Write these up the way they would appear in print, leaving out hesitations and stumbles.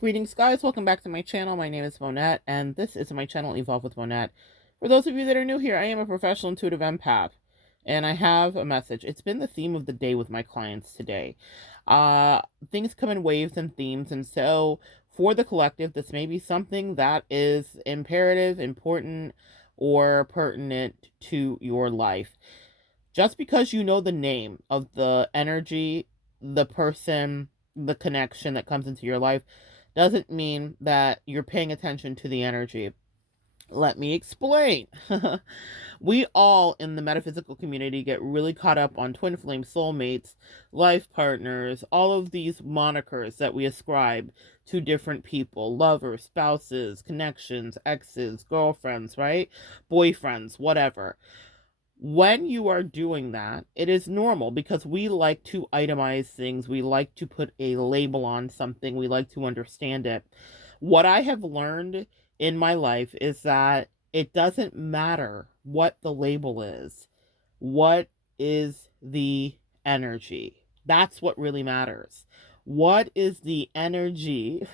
Greetings, guys. Welcome back to my channel. My name is Monette, and this is my channel, Evolve with Monette. For those of you that are new here, I am a professional intuitive empath, and I have a message. It's been the theme of the day with my clients today. Uh, Things come in waves and themes, and so for the collective, this may be something that is imperative, important, or pertinent to your life. Just because you know the name of the energy, the person, the connection that comes into your life doesn't mean that you're paying attention to the energy. Let me explain. We all in the metaphysical community get really caught up on twin flame soulmates, life partners, all of these monikers that we ascribe to different people, lovers, spouses, connections, exes, girlfriends, right? Boyfriends, whatever. When you are doing that, it is normal because we like to itemize things. We like to put a label on something. We like to understand it. What I have learned in my life is that it doesn't matter what the label is. What is the energy? That's what really matters. What is the energy,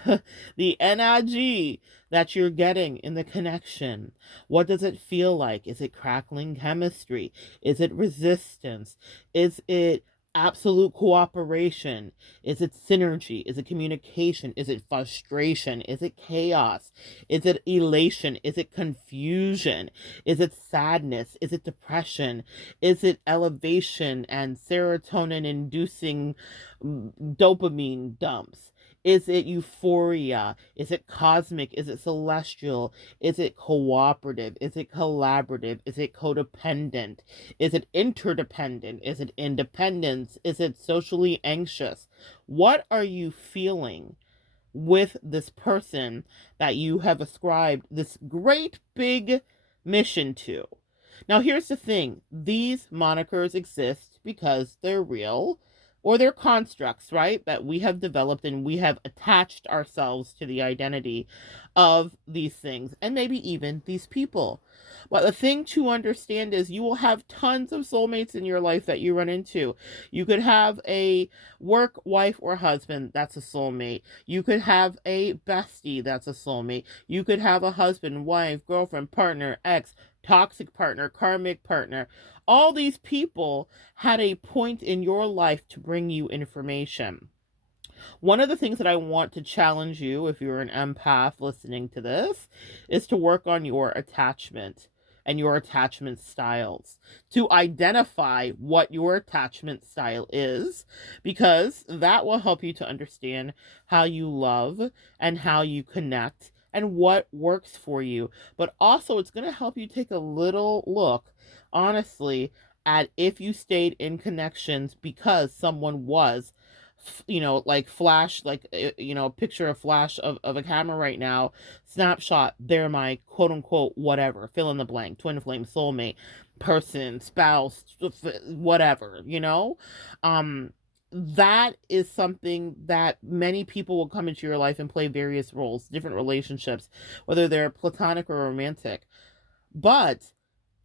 the energy that you're getting in the connection? What does it feel like? Is it crackling chemistry? Is it resistance? Is it absolute cooperation? Is it synergy? Is it communication? Is it frustration? Is it chaos? Is it elation? Is it confusion? Is it sadness? Is it depression? Is it elevation and serotonin inducing dopamine dumps? Is it euphoria? Is it cosmic? Is it celestial? Is it cooperative? Is it collaborative? Is it codependent? Is it interdependent? Is it independence? Is it socially anxious? What are you feeling with this person that you have ascribed this great big mission to? Now, here's the thing. These monikers exist because they're real, or they're constructs, right? That we have developed and we have attached ourselves to the identity of these things and maybe even these people. But the thing to understand is you will have tons of soulmates in your life that you run into. You could have a work wife or husband that's a soulmate. You could have a bestie that's a soulmate. You could have a husband, wife, girlfriend, partner, ex, toxic partner, karmic partner. All these people had a point in your life to bring you information. One of the things that I want to challenge you, if you're an empath listening to this, is to work on your attachment and your attachment styles, to identify what your attachment style is, because that will help you to understand how you love and how you connect and what works for you. But also, it's going to help you take a little look, honestly, at if you stayed in connections because someone was, like flash, like, picture a flash of a camera right now, snapshot, they're my quote unquote whatever, fill in the blank, twin flame, soulmate, person, spouse, whatever, that is something that many people will come into your life and play various roles, different relationships, whether they're platonic or romantic. But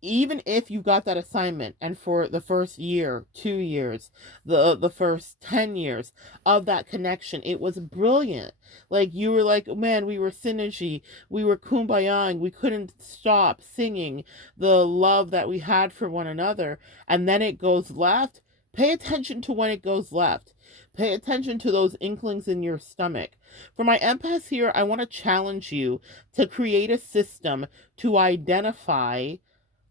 even if you got that assignment and for the first year, 2 years, the first 10 years of that connection, it was brilliant. Like, you were like, man, we were synergy, we were kumbayaing, we couldn't stop singing the love that we had for one another. And then it goes left. Pay attention to when it goes left. Pay attention to those inklings in your stomach. For my empaths here, I want to challenge you to create a system to identify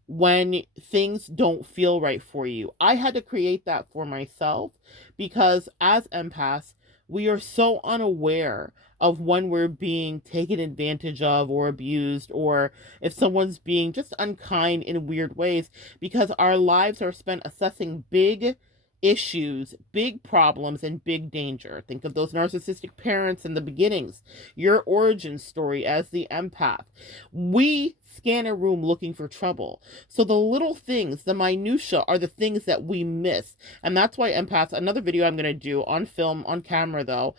when things don't feel right for you. I had to create that for myself because as empaths, we are so unaware of when we're being taken advantage of or abused, or if someone's being just unkind in weird ways, because our lives are spent assessing big issues, big problems, and big danger. Think of those narcissistic parents in the beginnings, your origin story as the empath. We scan a room looking for trouble. So the little things, the minutia, are the things that we miss. And that's why empaths, another video I'm going to do on film, on camera though,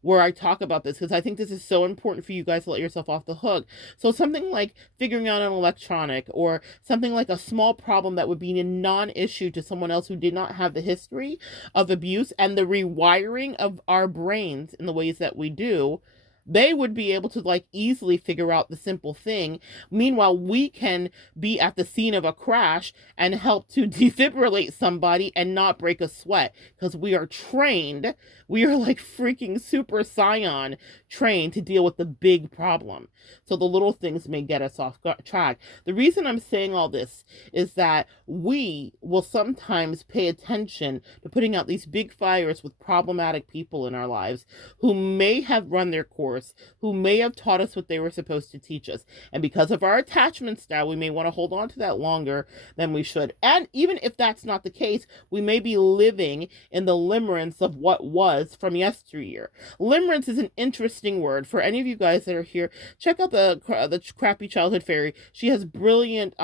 where I talk about this, because I think this is so important for you guys to let yourself off the hook. So something like figuring out an electronic, or something like a small problem that would be a non-issue to someone else who did not have the history of abuse and the rewiring of our brains in the ways that we do, they would be able to like easily figure out the simple thing. Meanwhile, we can be at the scene of a crash and help to defibrillate somebody and not break a sweat, because we are trained. We are like freaking super scion trained to deal with the big problem. So the little things may get us off track. The reason I'm saying all this is that we will sometimes pay attention to putting out these big fires with problematic people in our lives who may have run their course, who may have taught us what they were supposed to teach us. And because of our attachment style, we may want to hold on to that longer than we should. And even if that's not the case, we may be living in the limerence of what was from yesteryear. Limerence is an interesting word. For any of you guys that are here, check out the Crappy Childhood Fairy. She has brilliant,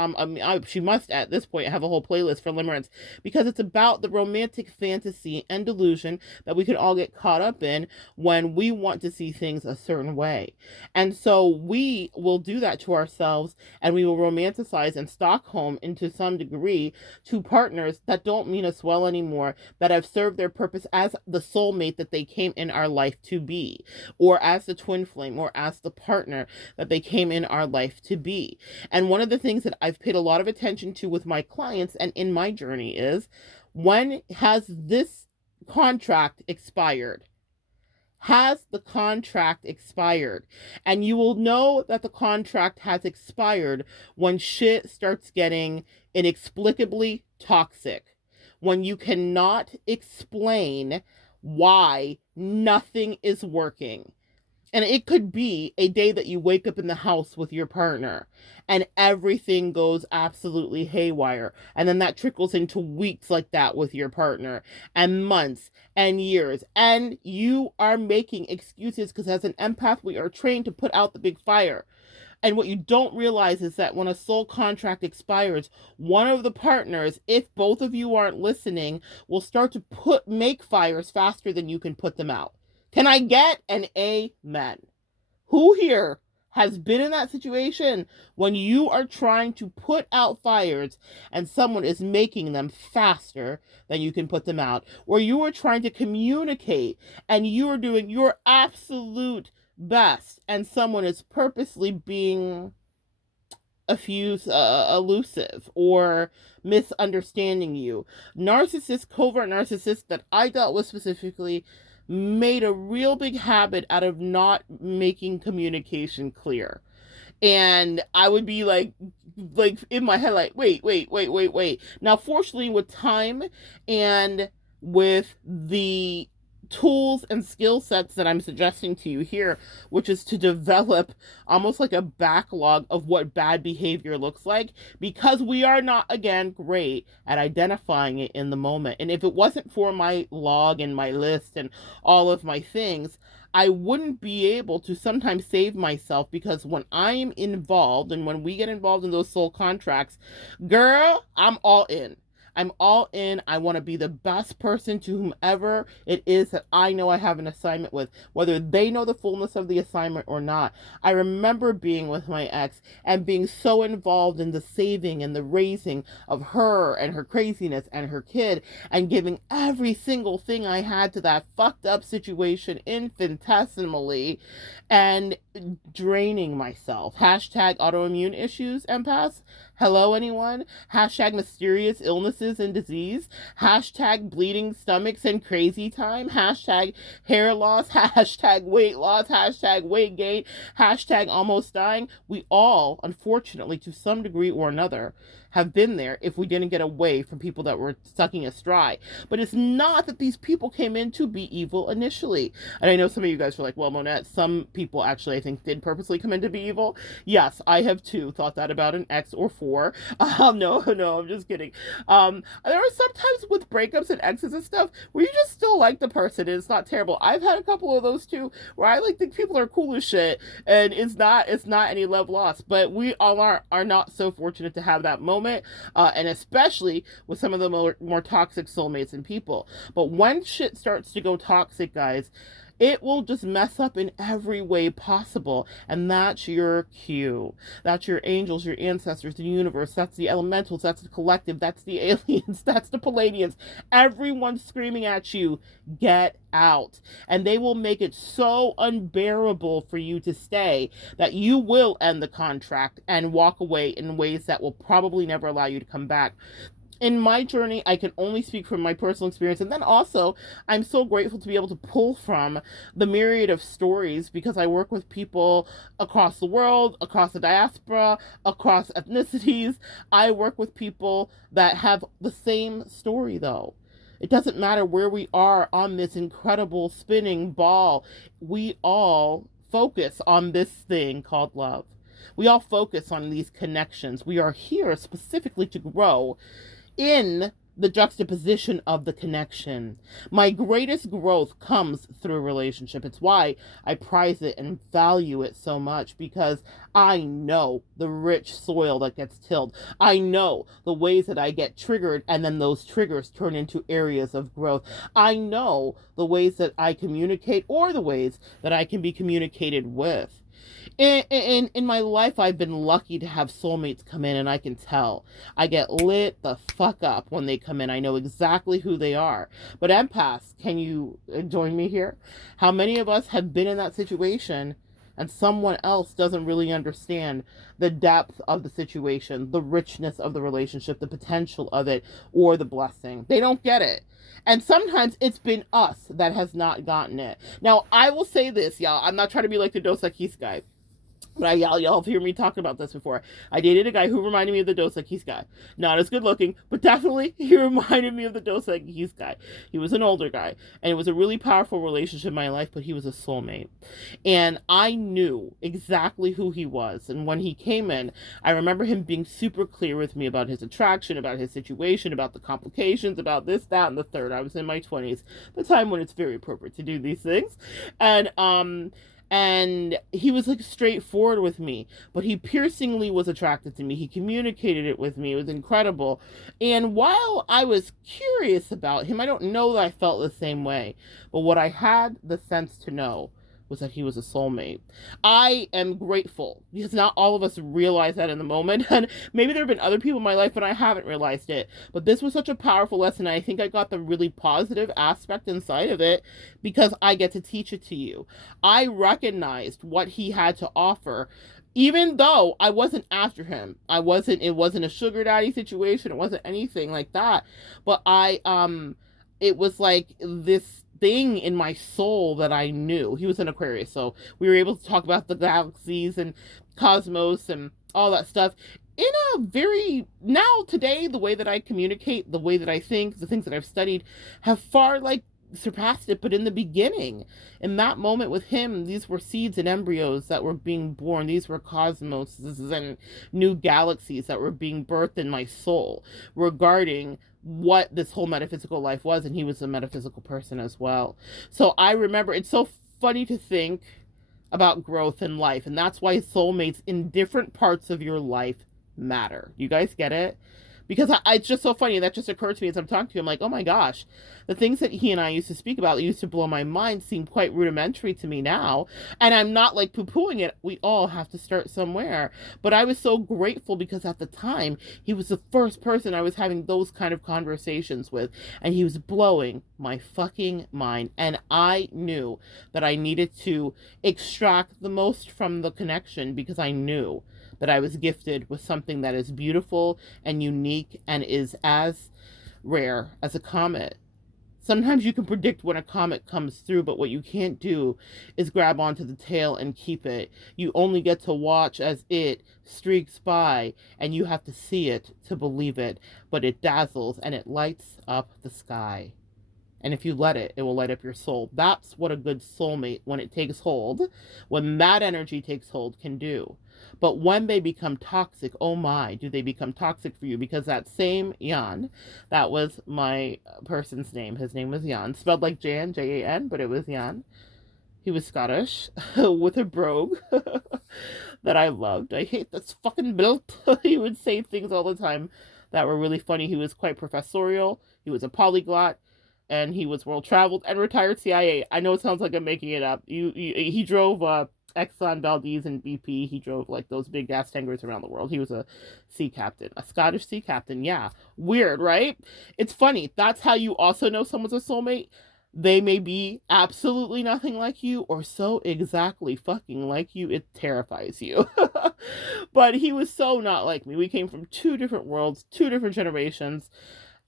she must at this point have a whole playlist for limerence, because it's about the romantic fantasy and delusion that we can all get caught up in when we want to see things a certain way. And so we will do that to ourselves, and we will romanticize and Stockholm into some degree to partners that don't mean us well anymore, that have served their purpose as the soulmate that they came in our life to be, or as the twin flame, or as the partner that they came in our life to be. And one of the things that I've paid a lot of attention to with my clients and in my journey is, when has this contract expired? Has the contract expired? And you will know that the contract has expired when shit starts getting inexplicably toxic. When you cannot explain why nothing is working. And it could be a day that you wake up in the house with your partner and everything goes absolutely haywire. And then that trickles into weeks like that with your partner, and months and years. And you are making excuses because as an empath, we are trained to put out the big fire. And what you don't realize is that when a soul contract expires, one of the partners, if both of you aren't listening, will start to make fires faster than you can put them out. Can I get an amen? Who here has been in that situation when you are trying to put out fires and someone is making them faster than you can put them out? Or you are trying to communicate and you are doing your absolute best and someone is purposely being elusive or misunderstanding you. Narcissists, covert narcissists that I dealt with specifically, made a real big habit out of not making communication clear. And I would be like in my head, like, wait. Now, fortunately, with time and with the tools and skill sets that I'm suggesting to you here, which is to develop almost like a backlog of what bad behavior looks like, because we are not, again, great at identifying it in the moment. And if it wasn't for my log and my list and all of my things, I wouldn't be able to sometimes save myself, because when I'm involved and when we get involved in those soul contracts, girl, I'm all in. I'm all in. I want to be the best person to whomever it is that I know I have an assignment with, whether they know the fullness of the assignment or not. I remember being with my ex and being so involved in the saving and the raising of her and her craziness and her kid, and giving every single thing I had to that fucked up situation infinitesimally, and draining myself. Hashtag autoimmune issues, empaths. Hello, anyone? Hashtag mysterious illnesses and disease. Hashtag bleeding stomachs and crazy time. Hashtag hair loss. Hashtag weight loss. Hashtag weight gain. Hashtag almost dying. We all, unfortunately, to some degree or another, have been there if we didn't get away from people that were sucking us dry. But it's not that these people came in to be evil initially. And I know some of you guys were like, well, Monette, some people actually, I think, did purposely come in to be evil. Yes, I have too thought that about an ex or four. No, I'm just kidding. There are sometimes with breakups and exes and stuff where you just still like the person and it's not terrible. I've had a couple of those too where I like think people are cool as shit and it's not any love lost. But we all are not so fortunate to have that moment, and especially with some of the more toxic soulmates and people. But when shit starts to go toxic, guys, it will just mess up in every way possible. And that's your cue. That's your angels, your ancestors, the universe. That's the elementals. That's the collective. That's the aliens. That's the Palladians. Everyone's screaming at you, get out. And they will make it so unbearable for you to stay that you will end the contract and walk away in ways that will probably never allow you to come back. In my journey, I can only speak from my personal experience. And then also, I'm so grateful to be able to pull from the myriad of stories because I work with people across the world, across the diaspora, across ethnicities. I work with people that have the same story, though. It doesn't matter where we are on this incredible spinning ball. We all focus on this thing called love. We all focus on these connections. We are here specifically to grow in the juxtaposition of the connection. My greatest growth comes through a relationship. It's why I prize it and value it so much, because I know the rich soil that gets tilled. I know the ways that I get triggered and then those triggers turn into areas of growth. I know the ways that I communicate or the ways that I can be communicated with. In my life, I've been lucky to have soulmates come in, and I can tell. I get lit the fuck up when they come in. I know exactly who they are. But empaths, can you join me here? How many of us have been in that situation and someone else doesn't really understand the depth of the situation, the richness of the relationship, the potential of it, or the blessing? They don't get it. And sometimes it's been us that has not gotten it. Now, I will say this, y'all. I'm not trying to be like the Dos Equis guy. But y'all have heard me talking about this before. I dated a guy who reminded me of the Dos Equis guy. Not as good looking, but definitely he reminded me of the Dos Equis guy. He was an older guy, and it was a really powerful relationship in my life, but he was a soulmate. And I knew exactly who he was. And when he came in, I remember him being super clear with me about his attraction, about his situation, about the complications, about this, that, and the third. I was in my 20s, the time when it's very appropriate to do these things. And he was like straightforward with me, but he piercingly was attracted to me. He communicated it with me. It was incredible. And while I was curious about him, I don't know that I felt the same way, but what I had the sense to know was that he was a soulmate. I am grateful because not all of us realize that in the moment. And maybe there have been other people in my life, but I haven't realized it. But this was such a powerful lesson. I think I got the really positive aspect inside of it because I get to teach it to you. I recognized what he had to offer, even though I wasn't after him. It wasn't a sugar daddy situation. It wasn't anything like that. But it was like this thing in my soul that I knew. He was an Aquarius, so we were able to talk about the galaxies and cosmos and all that stuff in a very, now today, the way that I communicate, the way that I think, the things that I've studied have far like surpassed it. But in the beginning, in that moment with him, these were seeds and embryos that were being born. These were cosmoses and new galaxies that were being birthed in my soul regarding what this whole metaphysical life was. And he was a metaphysical person as well. So I remember, it's so funny to think about growth in life, and that's why soulmates in different parts of your life matter. You guys get it? Because it's just so funny. That just occurred to me as I'm talking to him. Like, oh my gosh, the things that he and I used to speak about that used to blow my mind seem quite rudimentary to me now. And I'm not like poo-pooing it. We all have to start somewhere. But I was so grateful because at the time, he was the first person I was having those kind of conversations with. And he was blowing my fucking mind. And I knew that I needed to extract the most from the connection because I knew that I was gifted with something that is beautiful and unique and is as rare as a comet. Sometimes you can predict when a comet comes through, but what you can't do is grab onto the tail and keep it. You only get to watch as it streaks by, and you have to see it to believe it. But it dazzles and it lights up the sky. And if you let it, it will light up your soul. That's what a good soulmate, when it takes hold, when that energy takes hold, can do. But when they become toxic, oh my, do they become toxic for you? Because that same Jan, that was my person's name. His name was Jan, spelled like Jan, Jan, but it was Jan. He was Scottish with a brogue that I loved. I hate this fucking built. He would say things all the time that were really funny. He was quite professorial. He was a polyglot, and he was world traveled and retired CIA. I know it sounds like I'm making it up. He drove Exxon Valdez and BP. He drove like those big gas tankers around the world. He was a sea captain, a Scottish sea captain. Yeah, weird, right? It's funny. That's how you also know someone's a soulmate. They may be absolutely nothing like you, or so exactly fucking like you, it terrifies you. But he was so not like me. We came from two different worlds, two different generations.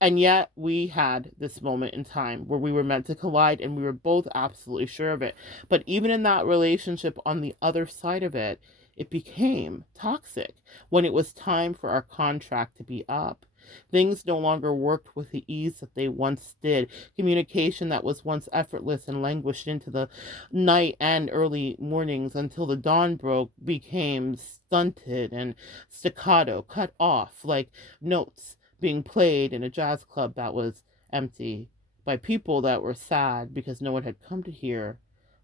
And yet we had this moment in time where we were meant to collide, and we were both absolutely sure of it. But even in that relationship, on the other side of it, it became toxic when it was time for our contract to be up. Things no longer worked with the ease that they once did. Communication that was once effortless and languished into the night and early mornings until the dawn broke became stunted and staccato, cut off like notes being played in a jazz club that was empty by people that were sad because no one had come to hear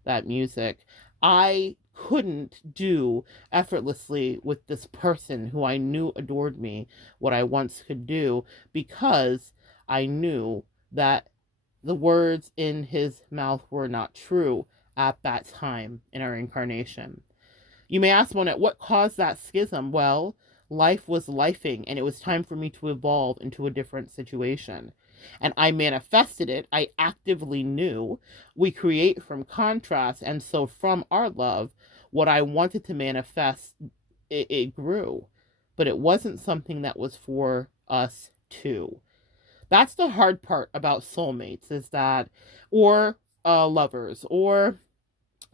that music. I couldn't do effortlessly with this person who I knew adored me what I once could do, because I knew that the words in his mouth were not true at that time in our incarnation. You may ask, Monette, what caused that schism? Well, life was lifing, and it was time for me to evolve into a different situation. And I manifested it. I actively knew we create from contrast. And so from our love, what I wanted to manifest, it grew. But it wasn't something that was for us two. That's the hard part about soulmates, is that, or lovers, or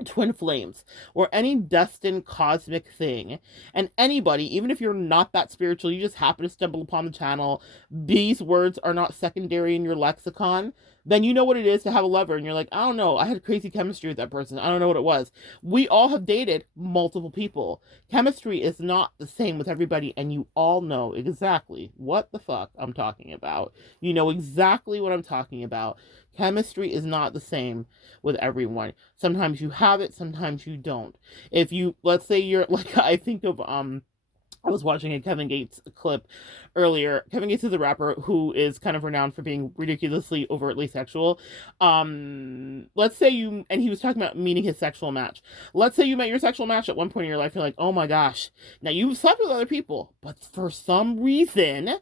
twin flames, or any destined cosmic thing. And anybody, even if you're not that spiritual, you just happen to stumble upon the channel, these words are not secondary in your lexicon, then you know what it is to have a lover, and you're like, I don't know, I had crazy chemistry with that person, I don't know what it was. We all have dated multiple people. Chemistry is not the same with everybody, and you all know exactly what the fuck I'm talking about. You know exactly what I'm talking about. Chemistry is not the same with everyone. Sometimes you have it, sometimes you don't. If you, let's say you're like, I think of I was watching a Kevin Gates clip earlier. Kevin Gates is a rapper who is kind of renowned for being ridiculously overtly sexual. Let's say you, and he was talking about meeting his sexual match. Let's say you met your sexual match at one point in your life. You're like, oh my gosh. Now you've slept with other people, but for some reason,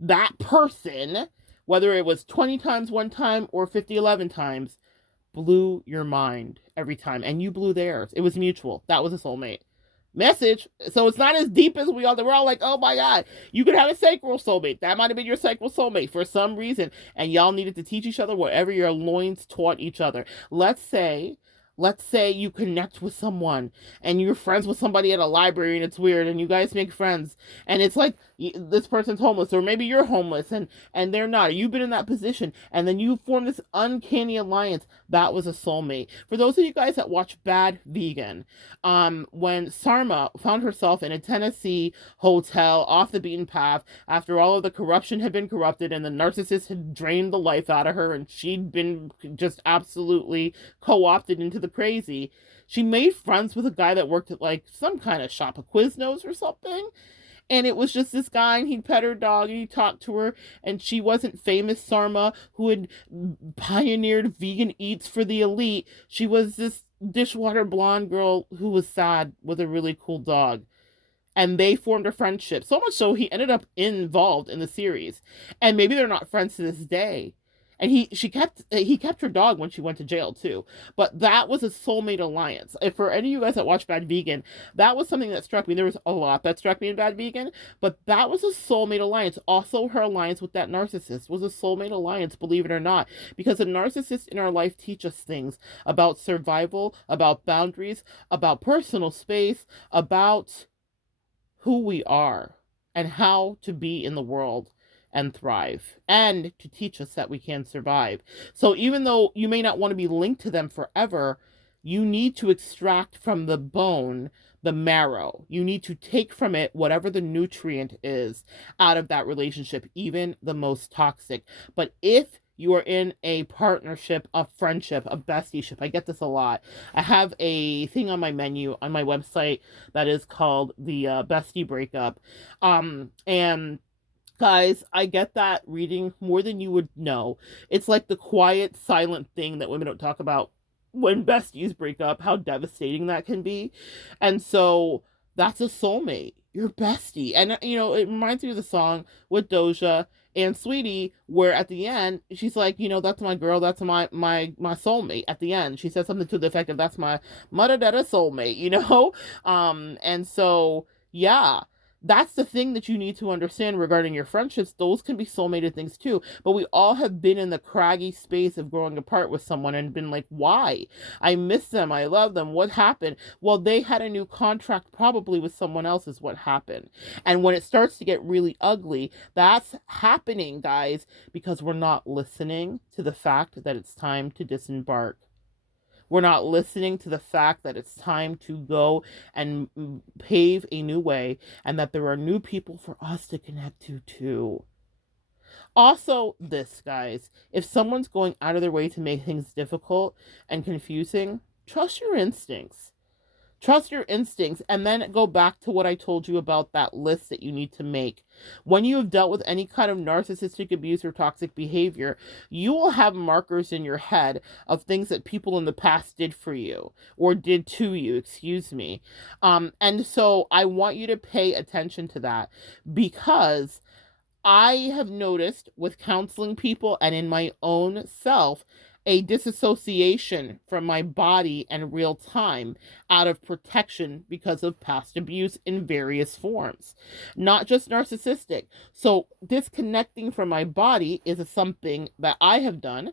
that person, whether it was 20 times one time or 50, 11 times, blew your mind every time. And you blew theirs. It was mutual. That was a soulmate. Message. So it's not as deep as we all, we're all like, oh my God, you could have a sacral soulmate. That might have been your sacral soulmate for some reason. And y'all needed to teach each other whatever your loins taught each other. Let's say you connect with someone and you're friends with somebody at a library, and it's weird, and you guys make friends, and it's like this person's homeless, or maybe you're homeless and they're not. You've been in that position, and then you form this uncanny alliance. That was a soulmate. For those of you guys that watch Bad Vegan, when Sarma found herself in a Tennessee hotel off the beaten path after all of the corruption had been corrupted and the narcissist had drained the life out of her, and she'd been just absolutely co-opted into the crazy, she made friends with a guy that worked at like some kind of shop, a Quiznos or something. And it was just this guy, and he'd pet her dog, and he'd talk to her, and she wasn't famous Sarma, who had pioneered vegan eats for the elite. She was this dishwater blonde girl who was sad with a really cool dog. And they formed a friendship, so much so he ended up involved in the series. And maybe they're not friends to this day. And he kept her dog when she went to jail too. But that was a soulmate alliance. If for any of you guys that watch Bad Vegan, that was something that struck me. There was a lot that struck me in Bad Vegan, but that was a soulmate alliance. Also, her alliance with that narcissist was a soulmate alliance, believe it or not, because the narcissists in our life teach us things about survival, about boundaries, about personal space, about who we are and how to be in the world and thrive, and to teach us that we can survive. So even though you may not want to be linked to them forever, you need to extract from the bone the marrow. You need to take from it whatever the nutrient is out of that relationship, even the most toxic. But if you are in a partnership, a friendship, a bestieship, I get this a lot. I have a thing on my menu on my website that is called the bestie breakup. And guys, I get that reading more than you would know. It's like the quiet, silent thing that women don't talk about when besties break up, how devastating that can be. And so that's a soulmate, your bestie. And, you know, it reminds me of the song with Doja and Sweetie, where at the end, she's like, you know, that's my girl, that's my soulmate. At the end, she said something to the effect of, that's my mother, that a soulmate, you know? And so, yeah, that's the thing that you need to understand regarding your friendships. Those can be soulmated things too. But we all have been in the craggy space of growing apart with someone and been like, why? I miss them. I love them. What happened? Well, they had a new contract probably with someone else is what happened. And when it starts to get really ugly, that's happening, guys, because we're not listening to the fact that it's time to disembark. We're not listening to the fact that it's time to go and pave a new way, and that there are new people for us to connect to too. Also, this, guys, if someone's going out of their way to make things difficult and confusing, trust your instincts. Trust your instincts, and then go back to what I told you about that list that you need to make. When you have dealt with any kind of narcissistic abuse or toxic behavior, you will have markers in your head of things that people in the past did for you or did to you, excuse me. And so I want you to pay attention to that, because I have noticed with counseling people and in my own self a disassociation from my body and real time out of protection because of past abuse in various forms, not just narcissistic. So disconnecting from my body is something that I have done.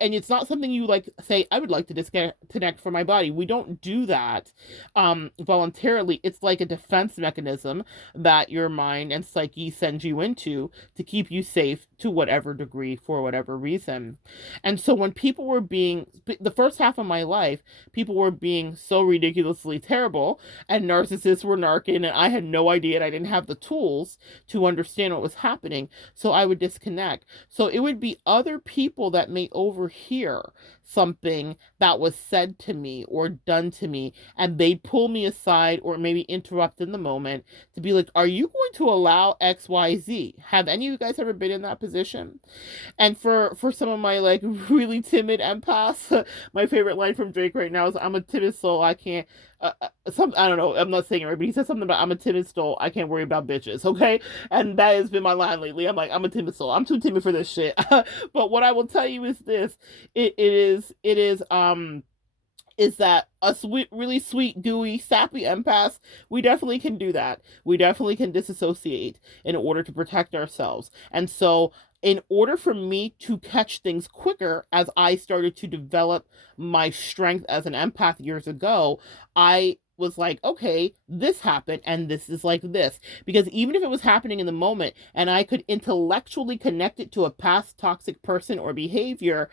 And it's not something you like say, I would like to disconnect from my body. We don't do that voluntarily. It's like a defense mechanism that your mind and psyche sends you into to keep you safe to whatever degree for whatever reason. And so when people were being, the first half of my life, people were being so ridiculously terrible and narcissists were narking, and I had no idea, and I didn't have the tools to understand what was happening. So I would disconnect. So it would be other people that may overhear something that was said to me or done to me, and they'd pull me aside or maybe interrupt in the moment to be like, are you going to allow XYZ? Have any of you guys ever been in that position? And for some of my like really timid empaths, my favorite line from Drake right now is, I'm a timid soul, I can't I don't know, I'm not saying it right, but he said something about, I'm a timid soul, I can't worry about bitches, okay? And that has been my line lately. I'm like, I'm a timid soul, I'm too timid for this shit. But what I will tell you is this, is that a sweet, really sweet, dewy, sappy empaths, we definitely can do that. We definitely can disassociate in order to protect ourselves. And so in order for me to catch things quicker as I started to develop my strength as an empath years ago, I was like, okay, this happened and this is like this. Because even if it was happening in the moment and I could intellectually connect it to a past toxic person or behavior,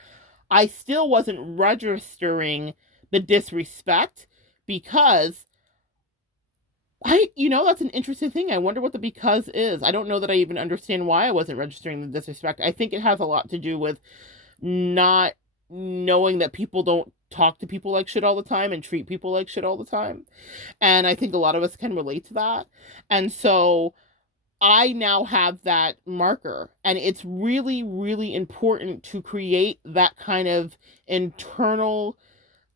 I still wasn't registering the disrespect, because that's an interesting thing. I wonder what the because is. I don't know that I even understand why I wasn't registering the disrespect. I think it has a lot to do with not knowing that people don't talk to people like shit all the time and treat people like shit all the time. And I think a lot of us can relate to that. And so I now have that marker, and it's really, really important to create that kind of internal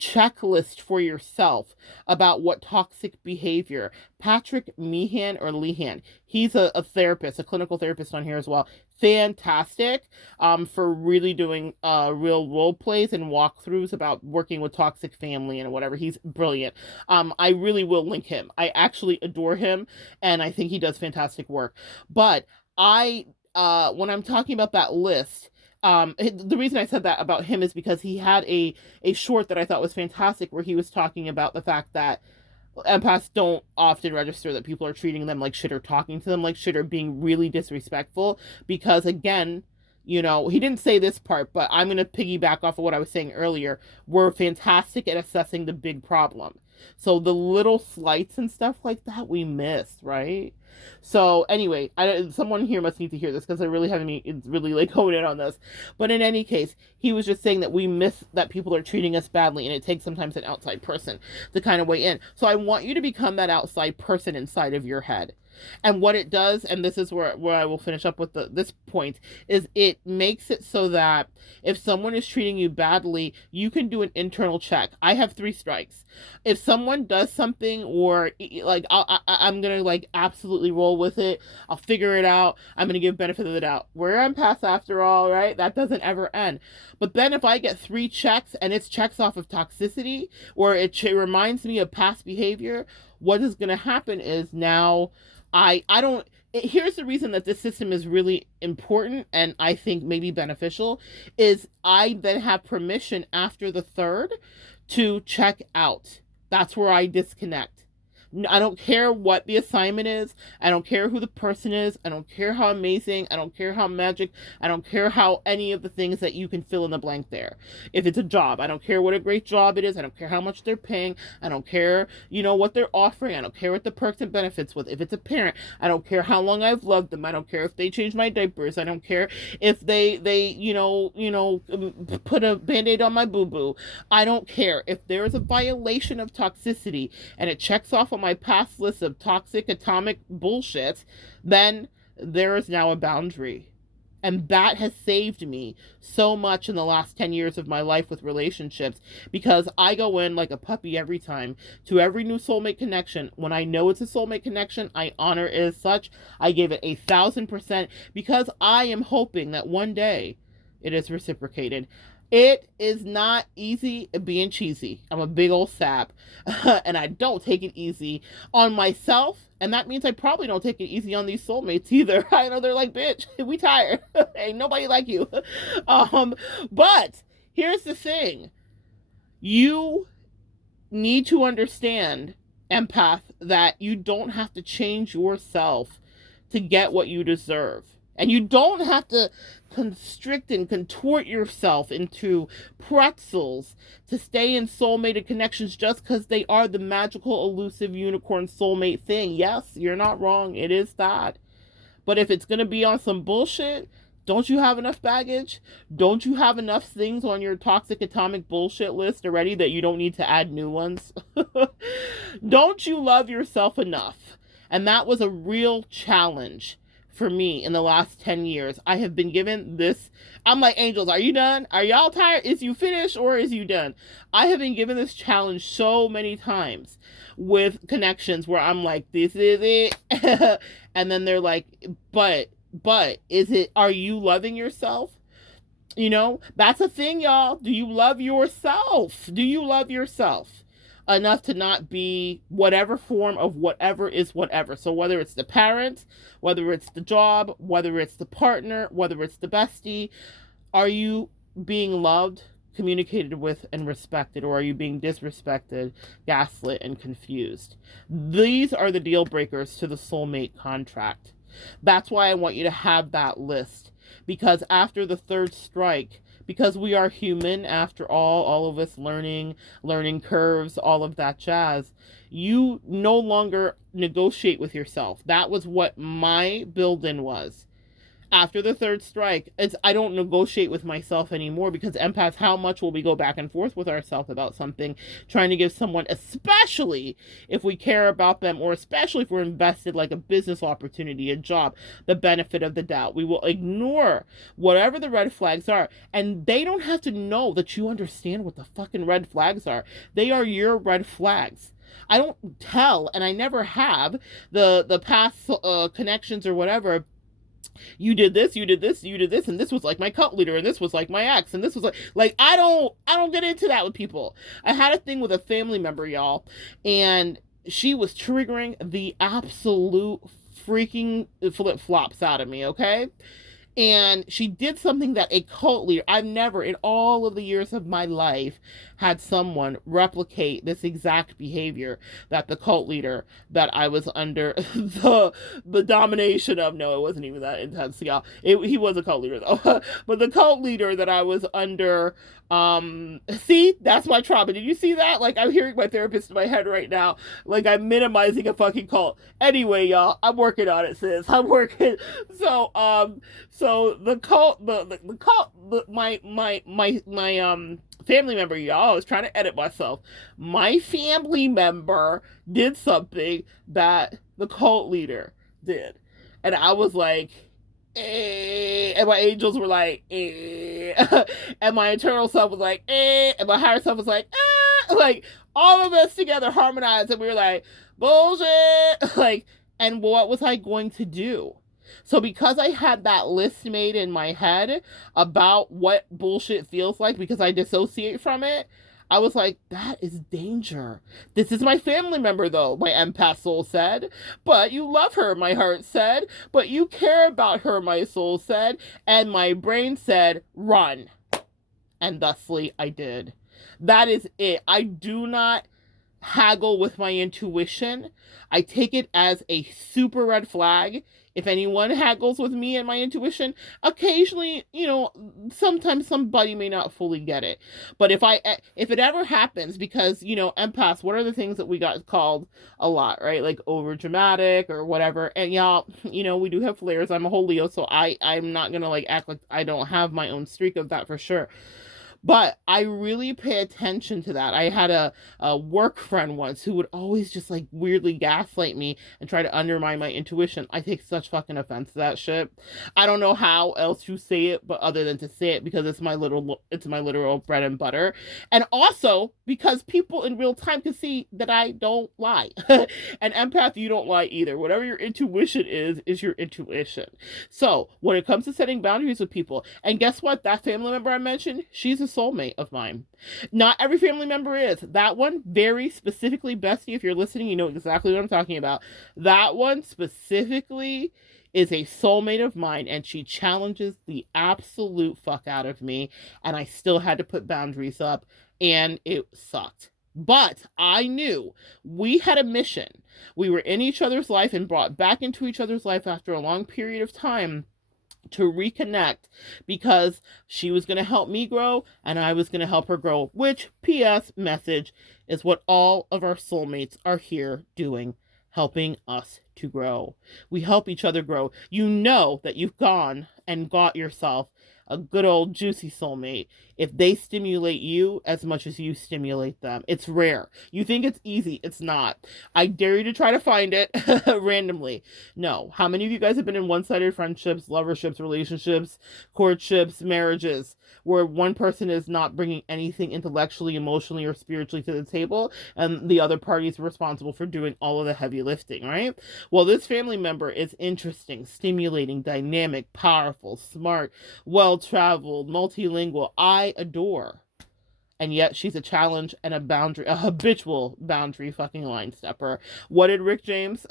checklist for yourself about what toxic behavior. Patrick Lehan, he's a therapist, a clinical therapist on here as well. Fantastic for really doing real role plays and walkthroughs about working with toxic family and whatever. He's brilliant. I really will link him. I actually adore him, and I think he does fantastic work. But when I'm talking about that list, the reason I said that about him is because he had a short that I thought was fantastic where he was talking about the fact that empaths don't often register that people are treating them like shit or talking to them like shit or being really disrespectful, because again, you know, he didn't say this part, but I'm going to piggyback off of what I was saying earlier. We're fantastic at assessing the big problem. So the little slights and stuff like that we miss, right? So anyway, someone here must need to hear this because I really haven't really like honed in on this. But in any case, he was just saying that we miss that people are treating us badly, and it takes sometimes an outside person to kind of weigh in. So I want you to become that outside person inside of your head. And what it does, and this is where I will finish up with this point, is it makes it so that if someone is treating you badly, you can do an internal check. I have 3 strikes. If someone does something, or like I'm gonna like absolutely roll with it, I'll figure it out. I'm gonna give benefit of the doubt. We're empaths after all, right? That doesn't ever end. But then if I get 3 checks and it's checks off of toxicity, or it reminds me of past behavior, what is gonna happen is now I don't, here's the reason that this system is really important and I think maybe beneficial, is I then have permission after the 3rd to check out. That's where I disconnect. I don't care what the assignment is. I don't care who the person is. I don't care how amazing. I don't care how magic. I don't care how any of the things that you can fill in the blank there. If it's a job, I don't care what a great job it is. I don't care how much they're paying. I don't care, you know, what they're offering. I don't care what the perks and benefits with. If it's a parent, I don't care how long I've loved them. I don't care if they change my diapers. I don't care if they put a Band-Aid on my boo-boo. I don't care. If there is a violation of toxicity and it checks off on my past list of toxic atomic bullshit, then there is now a boundary. And that has saved me so much in the last 10 years of my life with relationships, because I go in like a puppy every time to every new soulmate connection. When I know it's a soulmate connection, I honor it as such. I give it 1,000% because I am hoping that one day it is reciprocated. It is not easy being cheesy. I'm a big old sap, and I don't take it easy on myself, and that means I probably don't take it easy on these soulmates either. I know they're like, bitch, we tired. Ain't nobody like you. But here's the thing. You need to understand, empath, that you don't have to change yourself to get what you deserve. And you don't have to constrict and contort yourself into pretzels to stay in soulmated connections just because they are the magical, elusive unicorn soulmate thing. Yes, you're not wrong. It is that. But if it's going to be on some bullshit, don't you have enough baggage? Don't you have enough things on your toxic atomic bullshit list already that you don't need to add new ones? Don't you love yourself enough? And that was a real challenge for me in the last 10 years. I have been given this. I'm like, angels, are you done? Are y'all tired? Is you finished or is you done? I have been given this challenge so many times with connections where I'm like, this is it. And then they're like, but is it, are you loving yourself? You know, that's a thing, y'all. Do you love yourself? Do you love yourself enough to not be whatever form of whatever is whatever? So whether it's the parent, whether it's the job, whether it's the partner, whether it's the bestie, are you being loved, communicated with, and respected, or are you being disrespected, gaslit, and confused? These are the deal breakers to the soulmate contract. That's why I want you to have that list, because after the 3rd strike, because we are human after all of us learning curves, all of that jazz, you no longer negotiate with yourself. That was what my build-in was. After the third strike, I don't negotiate with myself anymore, because empaths, how much will we go back and forth with ourselves about something, trying to give someone, especially if we care about them, or especially if we're invested, like a business opportunity, a job, the benefit of the doubt. We will ignore whatever the red flags are, and they don't have to know that you understand what the fucking red flags are. They are your red flags. I don't tell, and I never have, the past connections or whatever. You did this, you did this, you did this, and this was like my cult leader, and this was like my ex, and this was like I don't get into that with people. I had a thing with a family member, y'all, and she was triggering the absolute freaking flip flops out of me, okay? And she did something that a cult leader, I've never in all of the years of my life had someone replicate this exact behavior that the cult leader that I was under the domination of. No, it wasn't even that intense, y'all. He was a cult leader though. But the cult leader that I was under, see, that's my trauma. Did you see that? Like, I'm hearing my therapist in my head right now. Like, I'm minimizing a fucking cult. Anyway, y'all, I'm working on it, sis. I'm working. So the cult, the cult, my family member, y'all, I was trying to edit myself. My family member did something that the cult leader did, and I was like, and my angels were like, and my internal self was like, and my higher self was like, like all of us together harmonized, and we were like, bullshit, like, and what was I going to do? So because I had that list made in my head about what bullshit feels like, because I dissociate from it, I was like, that is danger. This is my family member, though, my empath soul said. But you love her, my heart said. But you care about her, my soul said. And my brain said, run. And thusly, I did. That is it. I do not haggle with my intuition. I take it as a super red flag. If anyone haggles with me and my intuition, occasionally, sometimes somebody may not fully get it. But if it ever happens, because, empaths, what are the things that we got called a lot, right? Like over dramatic or whatever. And y'all, we do have flares. I'm a whole Leo, so I'm not gonna like act like I don't have my own streak of that for sure. But I really pay attention to that. I had a work friend once who would always just like weirdly gaslight me and try to undermine my intuition. I take such fucking offense to that shit. I don't know how else to say it, but other than to say it, because it's my literal bread and butter. And also because people in real time can see that I don't lie. And empath, you don't lie either. Whatever your intuition is your intuition. So when it comes to setting boundaries with people, and guess what? That family member I mentioned, she's a soulmate of mine. Not every family member is. That one, very specifically, bestie, if you're listening, you know exactly what I'm talking about. That one specifically is a soulmate of mine, and she challenges the absolute fuck out of me, and I still had to put boundaries up, and it sucked. But I knew we had a mission. We were in each other's life and brought back into each other's life after a long period of time to reconnect, because she was going to help me grow and I was going to help her grow, which, PS message, is what all of our soulmates are here doing, helping us to grow. We help each other grow. You know that you've gone and got yourself a good old juicy soulmate if they stimulate you as much as you stimulate them. It's rare. You think it's easy. It's not. I dare you to try to find it randomly. No. How many of you guys have been in one-sided friendships, loverships, relationships, courtships, marriages, where one person is not bringing anything intellectually, emotionally, or spiritually to the table, and the other party is responsible for doing all of the heavy lifting, right? Well, this family member is interesting, stimulating, dynamic, powerful, smart, well-traveled, multilingual. I adore. And yet she's a challenge and a habitual boundary fucking line stepper. What did Rick James,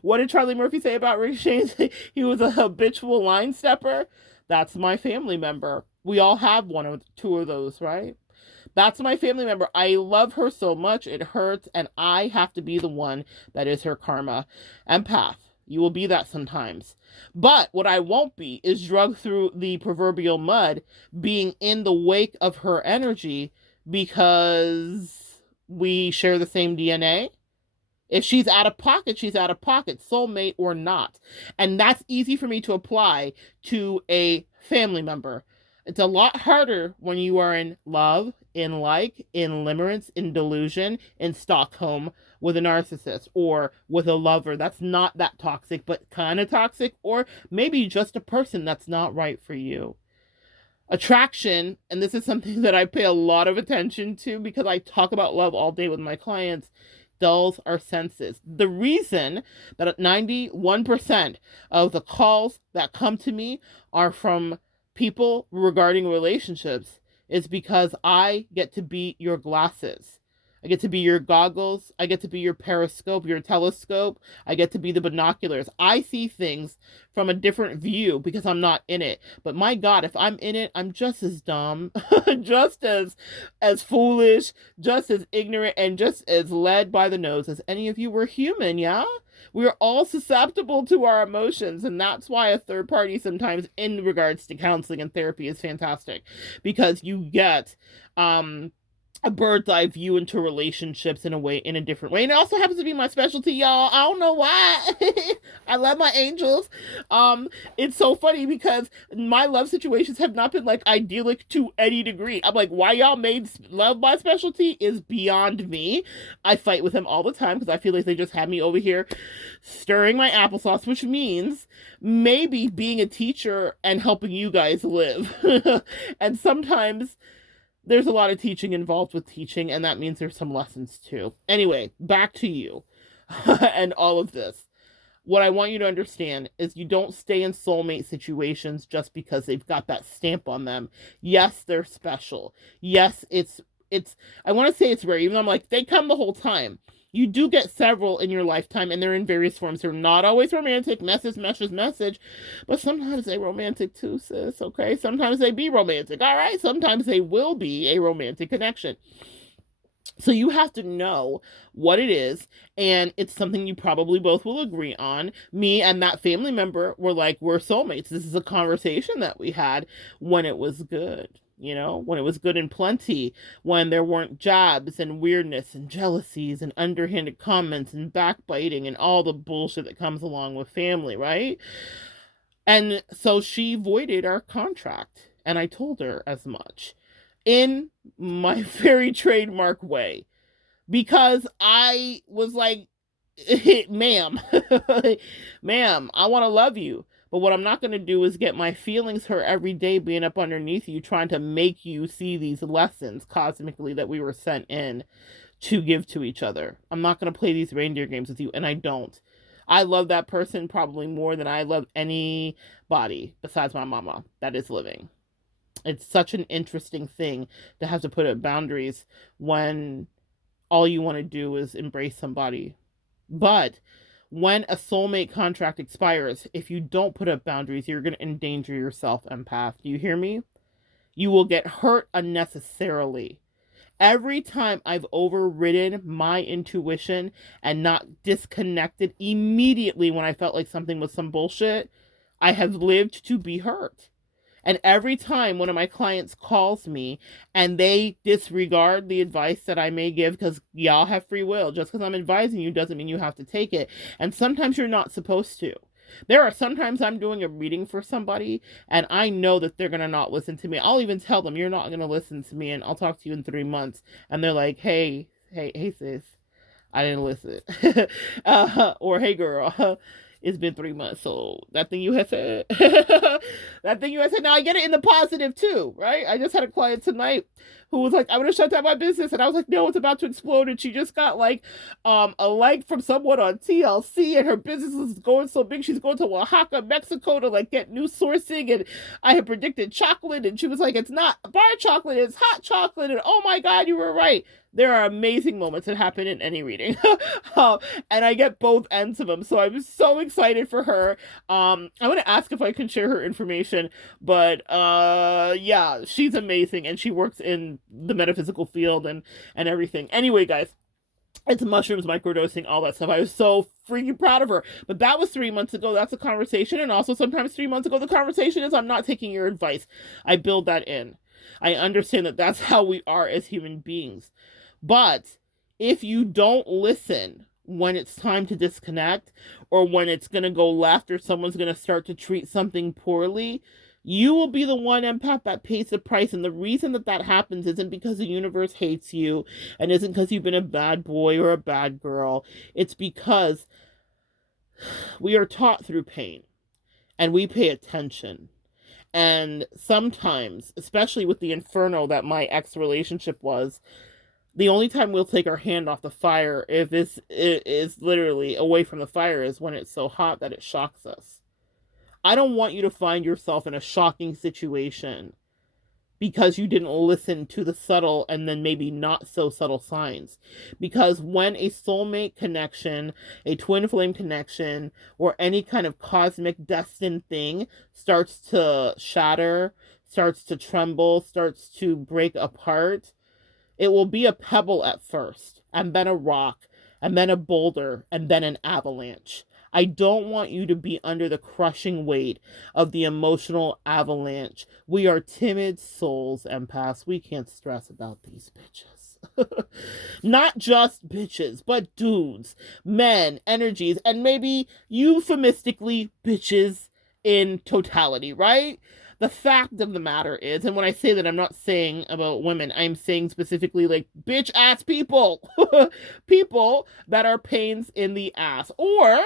what did Charlie Murphy say about Rick James? He was a habitual line stepper. That's my family member. We all have one or two of those, right? That's my family member. I love her so much. It hurts. And I have to be the one that is her karma. Empath. You will be that sometimes. But what I won't be is drugged through the proverbial mud, being in the wake of her energy because we share the same DNA. If she's out of pocket, she's out of pocket, soulmate or not. And that's easy for me to apply to a family member. It's a lot harder when you are in love, in like, in limerence, in delusion, in Stockholm with a narcissist or with a lover that's not that toxic, but kind of toxic, or maybe just a person that's not right for you. Attraction, and this is something that I pay a lot of attention to because I talk about love all day with my clients, dulls our senses. The reason that 91% of the calls that come to me are from people regarding relationships is because I get to be your glasses. I get to be your goggles. I get to be your periscope, your telescope. I get to be the binoculars. I see things from a different view because I'm not in it. But my God, if I'm in it, I'm just as dumb, just as foolish, just as ignorant, and just as led by the nose as any of you were human, yeah? We're all susceptible to our emotions, and that's why a third party sometimes in regards to counseling and therapy is fantastic, because you get a bird's eye view into relationships in a different way. And it also happens to be my specialty, y'all. I don't know why. I love my angels. It's so funny because my love situations have not been like idyllic to any degree. I'm like, why y'all made love my specialty is beyond me. I fight with them all the time because I feel like they just have me over here stirring my applesauce, which means maybe being a teacher and helping you guys live. And sometimes there's a lot of teaching involved with teaching, and that means there's some lessons too. Anyway, back to you and all of this. What I want you to understand is you don't stay in soulmate situations just because they've got that stamp on them. Yes, they're special. Yes, it's I want to say it's rare, even though I'm like, they come the whole time. You do get several in your lifetime, and they're in various forms. They're not always romantic, message, but sometimes they're romantic too, sis, okay? Sometimes they be romantic, all right? Sometimes they will be a romantic connection. So you have to know what it is, and it's something you probably both will agree on. Me and that family member were like, we're soulmates. This is a conversation that we had when it was good. You know, when it was good and plenty, when there weren't jabs and weirdness and jealousies and underhanded comments and backbiting and all the bullshit that comes along with family, right? And so she voided our contract, and I told her as much in my very trademark way because I was like, ma'am, ma'am, I want to love you. But what I'm not going to do is get my feelings hurt every day being up underneath you, trying to make you see these lessons cosmically that we were sent in to give to each other. I'm not going to play these reindeer games with you, and I don't. I love that person probably more than I love anybody besides my mama that is living. It's such an interesting thing to have to put up boundaries when all you want to do is embrace somebody. But when a soulmate contract expires, if you don't put up boundaries, you're going to endanger yourself, empath. Do you hear me? You will get hurt unnecessarily. Every time I've overridden my intuition and not disconnected immediately when I felt like something was some bullshit, I have lived to be hurt. And every time one of my clients calls me and they disregard the advice that I may give, because y'all have free will, just because I'm advising you doesn't mean you have to take it. And sometimes you're not supposed to. There are sometimes I'm doing a reading for somebody and I know that they're going to not listen to me. I'll even tell them, you're not going to listen to me and I'll talk to you in 3 months. And they're like, hey, sis, I didn't listen. Or, hey, girl. It's been 3 months, so that thing you had said, now I get it in the positive too, right? I just had a client tonight who was like, I'm going to shut down my business. And I was like, no, it's about to explode. And she just got like a like from someone on TLC and her business is going so big. She's going to Oaxaca, Mexico to like get new sourcing. And I had predicted chocolate. And she was like, it's not bar chocolate, it's hot chocolate. And oh my God, you were right. There are amazing moments that happen in any reading. And I get both ends of them. So I'm so excited for her. I'm going to ask if I can share her information. But yeah, she's amazing. And she works in the metaphysical field and everything. Anyway, guys, it's mushrooms, microdosing, all that stuff. I was so freaking proud of her. But that was 3 months ago. That's a conversation. And also sometimes 3 months ago, the conversation is I'm not taking your advice. I build that in. I understand that that's how we are as human beings. But if you don't listen when it's time to disconnect, or when it's going to go left, or someone's going to start to treat something poorly, you will be the one empath that pays the price. And the reason that that happens isn't because the universe hates you, and isn't because you've been a bad boy or a bad girl. It's because we are taught through pain, and we pay attention. And sometimes, especially with the inferno that my ex relationship was, the only time we'll take our hand off the fire, if this is literally away from the fire, is when it's so hot that it shocks us. I don't want you to find yourself in a shocking situation because you didn't listen to the subtle and then maybe not so subtle signs. Because when a soulmate connection, a twin flame connection, or any kind of cosmic destined thing starts to shatter, starts to tremble, starts to break apart, it will be a pebble at first, and then a rock, and then a boulder, and then an avalanche. I don't want you to be under the crushing weight of the emotional avalanche. We are timid souls, empaths. We can't stress about these bitches. Not just bitches, but dudes, men, energies, and maybe euphemistically bitches in totality, right? The fact of the matter is, and when I say that, I'm not saying about women, I'm saying specifically like bitch ass people. People that are pains in the ass. Or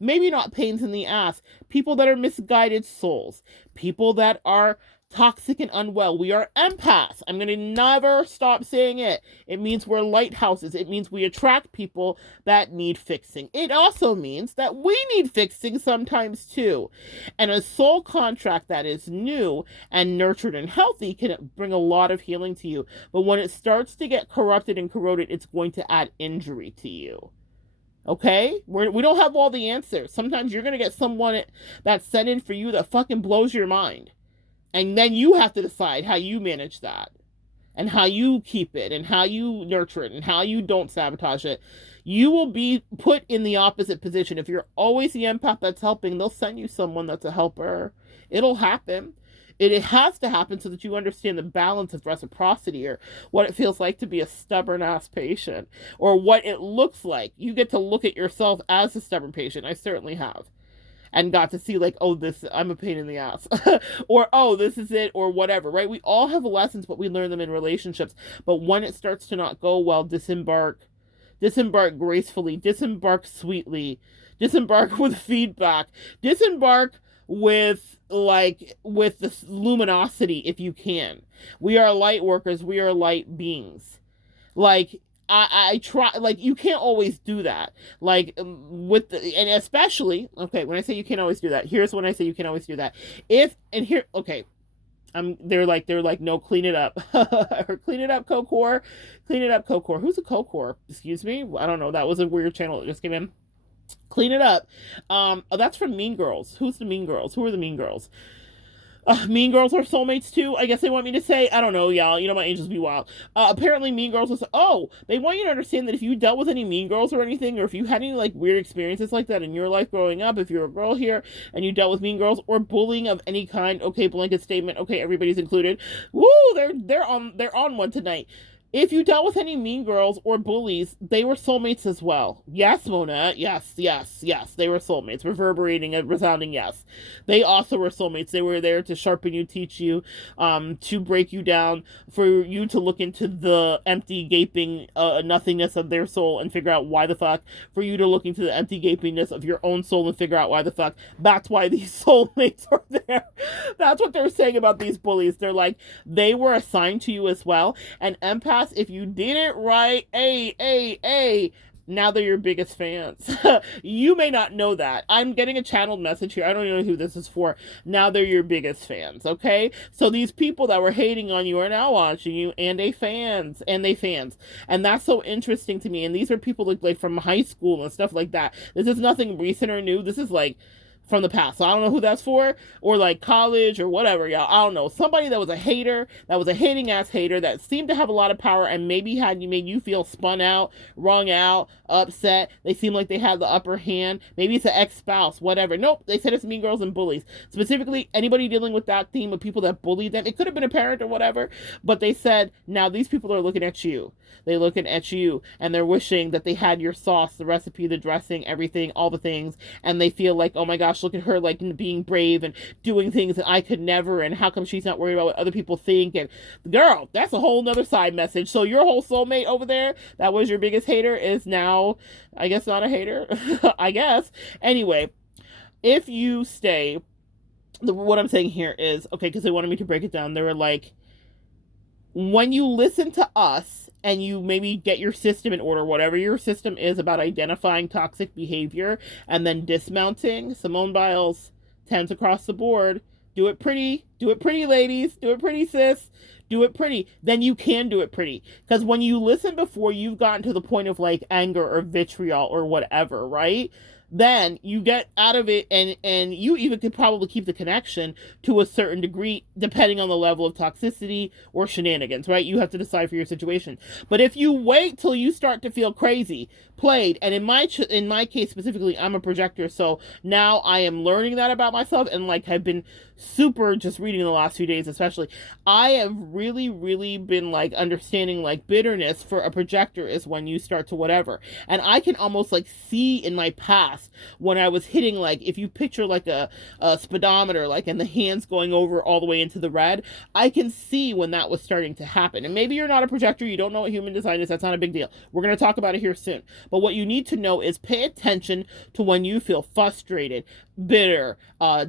maybe not pains in the ass. People that are misguided souls. People that are toxic and unwell. We are empaths. I'm going to never stop saying it. It means we're lighthouses. It means we attract people that need fixing. It also means that we need fixing sometimes too. And a soul contract that is new and nurtured and healthy can bring a lot of healing to you. But when it starts to get corrupted and corroded, it's going to add injury to you. Okay? We don't have all the answers. Sometimes you're going to get someone that's sent in for you that fucking blows your mind. And then you have to decide how you manage that, and how you keep it, and how you nurture it, and how you don't sabotage it. You will be put in the opposite position. If you're always the empath that's helping, they'll send you someone that's a helper. It'll happen. It has to happen so that you understand the balance of reciprocity, or what it feels like to be a stubborn ass patient, or what it looks like. You get to look at yourself as a stubborn patient. I certainly have. And got to see like, oh, I'm a pain in the ass. Or, oh, this is it, or whatever, right? We all have lessons, but we learn them in relationships. But when it starts to not go well, disembark gracefully, disembark sweetly, disembark with feedback, disembark with the luminosity if you can. We are light workers, we are light beings. Like, I try, like, you can't always do that. Like, and especially, okay, when I say you can't always do that, here's when I say you can't always do that. Okay, they're like, no, clean it up. Or clean it up, Kokor. Clean it up, Kokor. Who's a Kokor? Excuse me? I don't know. That was a weird channel that just came in. Clean it up. Oh, that's from Mean Girls. Who's the Mean Girls? Who are the Mean Girls? Mean Girls are soulmates too, I guess they want me to say. I don't know, y'all. You know my angels be wild. Apparently Mean Girls was, they want you to understand that if you dealt with any Mean Girls or anything, or if you had any, like, weird experiences like that in your life growing up, if you're a girl here and you dealt with Mean Girls or bullying of any kind, okay, blanket statement, okay, everybody's included. Woo, they're on one tonight. If you dealt with any mean girls or bullies, they were soulmates as well. Yes, Mona. Yes. They were soulmates. Reverberating a resounding yes. They also were soulmates. They were there to sharpen you, teach you, to break you down, for you to look into the empty, gaping nothingness of their soul and figure out why the fuck. For you to look into the empty, gapingness of your own soul and figure out why the fuck. That's why these soulmates are there. That's what they're saying about these bullies. They're like, they were assigned to you as well. And empaths, if you did it right, now they're your biggest fans. You may not know that. I'm getting a channeled message here. I don't even know who this is for. Now they're your biggest fans, okay? So these people that were hating on you are now watching you, and they fans. And that's so interesting to me. And these are people like from high school and stuff like that. This is nothing recent or new. This is like from the past. So I don't know who that's for, or like college or whatever, y'all. I don't know. Somebody that was a hater, that was a hating ass hater, that seemed to have a lot of power and maybe had you made you feel spun out, wrung out, upset. They seem like they had the upper hand. Maybe it's an ex-spouse, whatever. Nope, they said it's mean girls and bullies. Specifically, anybody dealing with that theme of people that bullied them. It could have been a parent or whatever, but they said, now these people are looking at you. They're looking at you and they're wishing that they had your sauce, the recipe, the dressing, everything, all the things. And they feel like, oh my gosh, look at her like being brave and doing things that I could never. And how come she's not worried about what other people think? And girl, that's a whole nother side message. So your whole soulmate over there, that was your biggest hater, is now, I guess, not a hater. I guess. Anyway, if you stay, what I'm saying here is, okay, because they wanted me to break it down. They were like, when you listen to us and you maybe get your system in order, whatever your system is about identifying toxic behavior and then dismounting, Simone Biles, 10s across the board, do it pretty, ladies, do it pretty, sis, do it pretty, then you can do it pretty. Because when you listen before you've gotten to the point of like anger or vitriol or whatever, right? Then you get out of it, and you even could probably keep the connection to a certain degree, depending on the level of toxicity or shenanigans, right? You have to decide for your situation. But if you wait till you start to feel crazy, played, and in my case specifically, I'm a projector, so now I am learning that about myself, and like have been super just reading the last few days especially. I have really been like understanding like bitterness for a projector is when you start to whatever, and I can almost like see in my past when I was hitting, like if you picture like a speedometer, like and the hands going over all the way into the red, I can see when that was starting to happen. And maybe you're not a projector, you don't know what human design is, that's not a big deal. We're going to talk about it here soon. But what you need to know is pay attention to when you feel frustrated, bitter,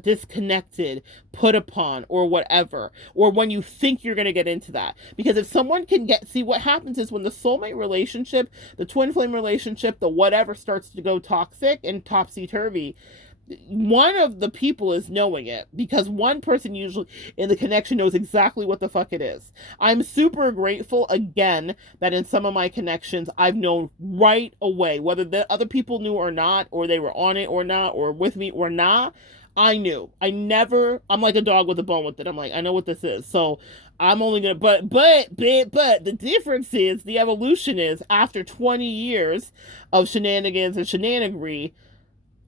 disconnected, put upon, or whatever, or when you think you're going to get into that. Because if someone can see what happens is when the soulmate relationship, the twin flame relationship, the whatever starts to go toxic and topsy-turvy, one of the people is knowing it, because one person usually in the connection knows exactly what the fuck it is. I'm super grateful again that in some of my connections I've known right away, whether the other people knew or not, or they were on it or not, or with me or not. I knew. I'm like a dog with a bone with it. I'm like, I know what this is. So I'm only gonna, but the difference is, the evolution is, after 20 years of shenanigans and shenanigery,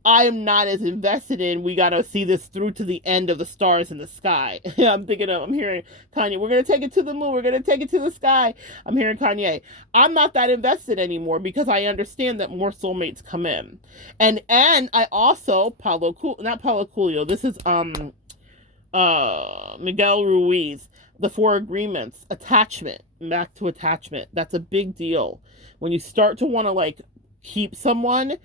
I am not as invested in, we gotta see this through to the end of the stars in the sky. I'm hearing Kanye, we're gonna take it to the moon, we're gonna take it to the sky. I'm hearing Kanye. I'm not that invested anymore, because I understand that more soulmates come in. And I also, not Paulo Coelho, this is Miguel Ruiz, the 4 agreements, attachment, back to attachment. That's a big deal. When you start to want to like keep someone,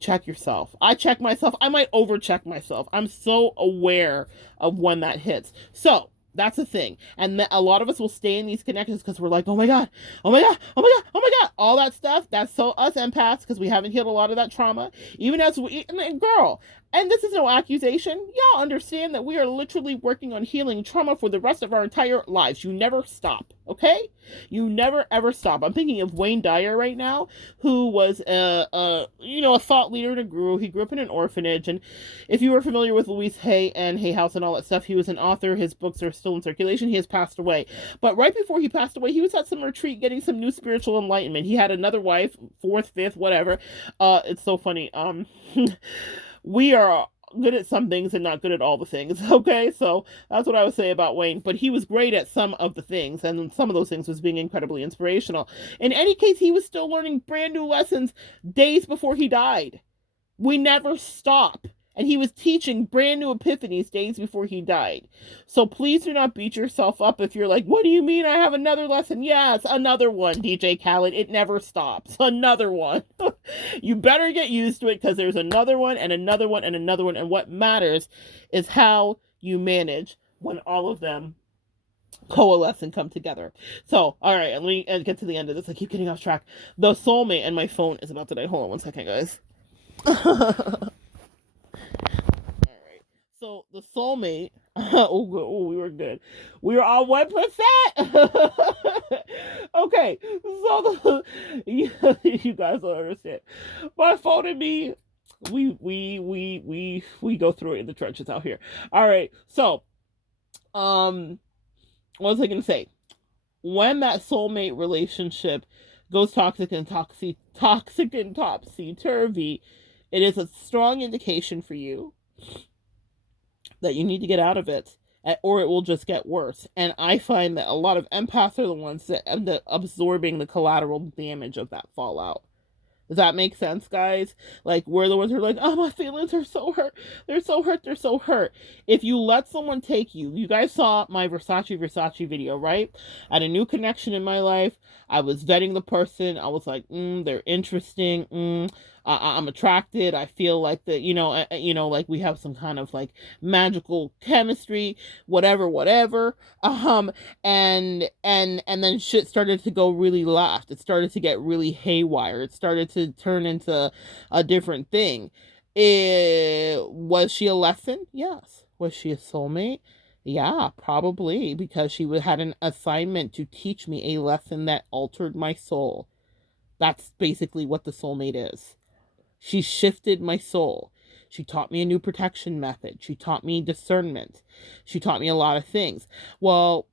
check yourself. I check myself. I might overcheck myself. I'm so aware of when that hits. So that's the thing. And a lot of us will stay in these connections because we're like, oh my God, oh my God, oh my God, oh my God. All that stuff. That's so us empaths, because we haven't healed a lot of that trauma. Even as girl, and this is no accusation, y'all understand that we are literally working on healing trauma for the rest of our entire lives. You never stop, okay? You never ever stop. I'm thinking of Wayne Dyer right now, who was a thought leader and a guru. He grew up in an orphanage, and if you were familiar with Louise Hay and Hay House and all that stuff, he was an author. His books are still in circulation. He has passed away. But right before he passed away, he was at some retreat getting some new spiritual enlightenment. He had another wife, 4th, 5th, whatever. It's so funny. We are good at some things and not good at all the things, okay? So that's what I would say about Wayne. But he was great at some of the things, and some of those things was being incredibly inspirational. In any case, he was still learning brand new lessons days before he died. We never stop. And he was teaching brand new epiphanies days before he died. So please do not beat yourself up if you're like, what do you mean I have another lesson? Yes, another one, DJ Khaled. It never stops. Another one. You better get used to it, because there's another one and another one and another one. And what matters is how you manage when all of them coalesce and come together. So, all right, let me get to the end of this. I keep getting off track. The soulmate, and my phone is about to die. Hold on one second, guys. So the soulmate, we were good. We were on 1%. Okay, so you guys don't understand. My phone and me, We go through it in the trenches out here. All right. So, what was I gonna say? When that soulmate relationship goes toxic and topsy turvy, it is a strong indication for you that you need to get out of it, or it will just get worse. And I find that a lot of empaths are the ones that end up absorbing the collateral damage of that fallout. Does that make sense, guys? Like, we're the ones who are like, oh, my feelings are so hurt. They're so hurt. They're so hurt. If you let someone take you, you guys saw my Versace video, right? I had a new connection in my life. I was vetting the person. I was like, they're interesting. I'm attracted. I feel like that, like we have some kind of like magical chemistry, whatever. And then shit started to go really left. It started to get really haywire. It started to turn into a different thing. Was she a lesson? Yes. Was she a soulmate? Yeah, probably, because she had an assignment to teach me a lesson that altered my soul. That's basically what the soulmate is. She shifted my soul. She taught me a new protection method. She taught me discernment. She taught me a lot of things. Well,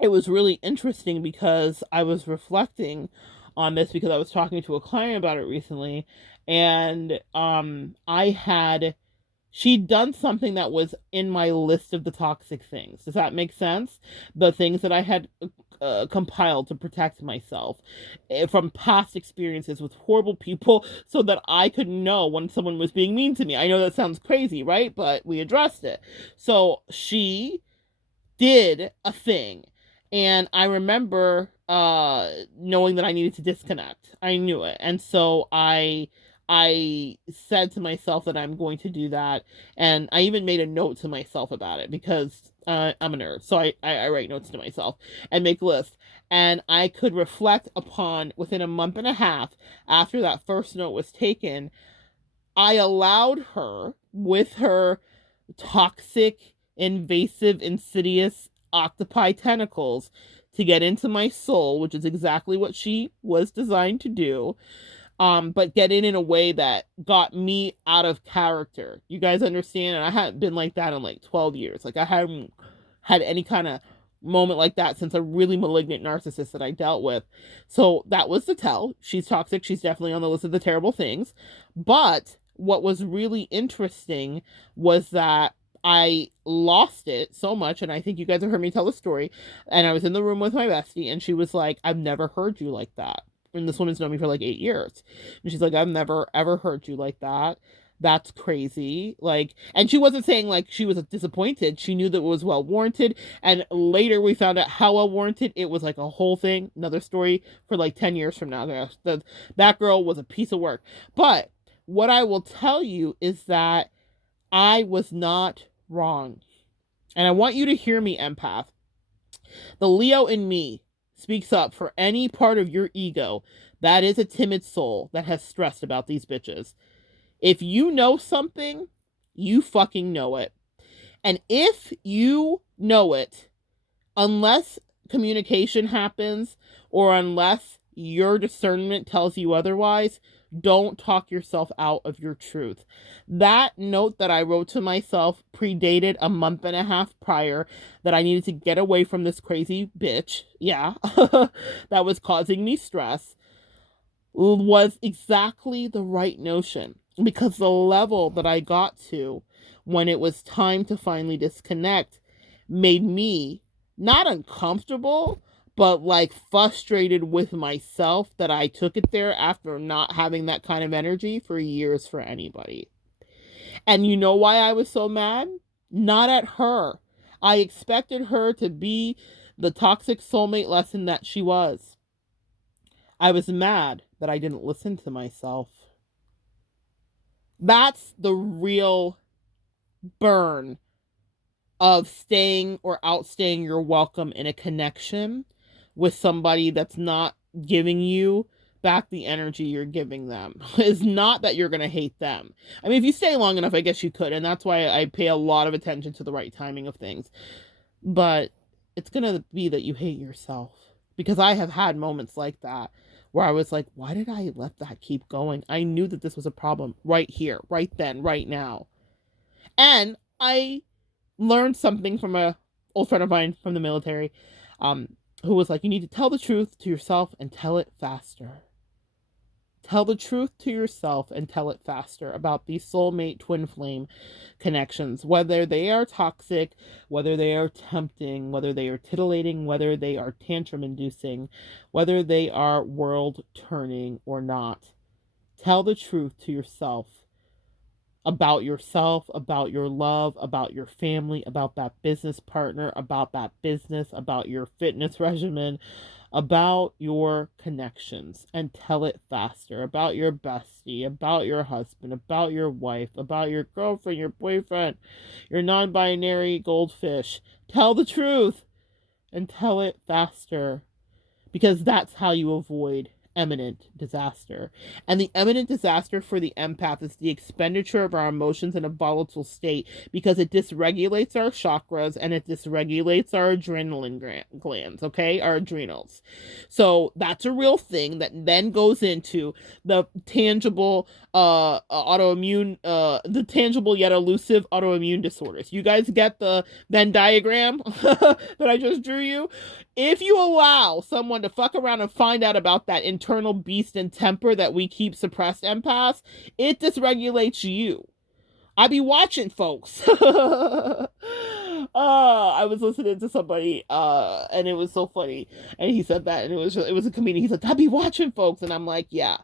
it was really interesting because I was reflecting on this because I was talking to a client about it recently, and she'd done something that was in my list of the toxic things. Does that make sense? The things that I had compiled to protect myself from past experiences with horrible people so that I could know when someone was being mean to me. I know that sounds crazy, right? But we addressed it. So she did a thing, and I remember knowing that I needed to disconnect. I knew it. And so I said to myself that I'm going to do that, and I even made a note to myself about it because I'm a nerd, so I write notes to myself and make lists. And I could reflect upon within a month and a half after that first note was taken, I allowed her with her toxic, invasive, insidious octopi tentacles to get into my soul, which is exactly what she was designed to do. But get in a way that got me out of character. You guys understand? And I hadn't been like that in like 12 years. Like, I hadn't had any kind of moment like that since a really malignant narcissist that I dealt with. So that was the tell. She's toxic. She's definitely on the list of the terrible things. But what was really interesting was that I lost it so much, and I think you guys have heard me tell the story, and I was in the room with my bestie, and she was like, I've never heard you like that. And this woman's known me for like 8 years. And she's like, I've never, ever heard you like that. That's crazy. Like, and she wasn't saying like she was disappointed. She knew that it was well warranted. And later we found out how well warranted it was, like a whole thing. Another story for like 10 years from now. That girl was a piece of work. But what I will tell you is that I was not wrong. And I want you to hear me, empath. The Leo in me speaks up for any part of your ego that is a timid soul that has stressed about these bitches. If you know something, you fucking know it. And if you know it, unless communication happens or unless your discernment tells you otherwise, don't talk yourself out of your truth. That note that I wrote to myself predated a month and a half prior that I needed to get away from this crazy bitch. Yeah, that was causing me stress. Was exactly the right notion because the level that I got to when it was time to finally disconnect made me not uncomfortable, but like frustrated with myself that I took it there after not having that kind of energy for years for anybody. And you know why I was so mad? Not at her. I expected her to be the toxic soulmate lesson that she was. I was mad that I didn't listen to myself. That's the real burn of staying or outstaying your welcome in a connection with somebody that's not giving you back the energy you're giving them. It's not that you're going to hate them. I mean, if you stay long enough, I guess you could. And that's why I pay a lot of attention to the right timing of things. But it's going to be that you hate yourself. Because I have had moments like that where I was like, why did I let that keep going? I knew that this was a problem right here, right then, right now. And I learned something from a old friend of mine from the military, um, who was like, you need to tell the truth to yourself and tell it faster. Tell the truth to yourself and tell it faster about these soulmate twin flame connections, whether they are toxic, whether they are tempting, whether they are titillating, whether they are tantrum inducing, whether they are world turning or not. Tell the truth to yourself, about your love, about your family, about that business partner, about that business, about your fitness regimen, about your connections, and tell it faster, about your bestie, about your husband, about your wife, about your girlfriend, your boyfriend, your non-binary goldfish. Tell the truth and tell it faster, because that's how you avoid imminent disaster. And the imminent disaster for the empath is the expenditure of our emotions in a volatile state, because it dysregulates our chakras and it dysregulates our adrenaline glands, okay? Our adrenals. So that's a real thing that then goes into the tangible autoimmune the tangible yet elusive autoimmune disorders. You guys get the Venn diagram that I just drew you? If you allow someone to fuck around and find out about that internal beast and temper that we keep suppressed empaths, it dysregulates you. I be watching folks. I was listening to somebody, and it was so funny. And he said that, and it was a comedian. He said, I be watching folks. And I'm like, yeah,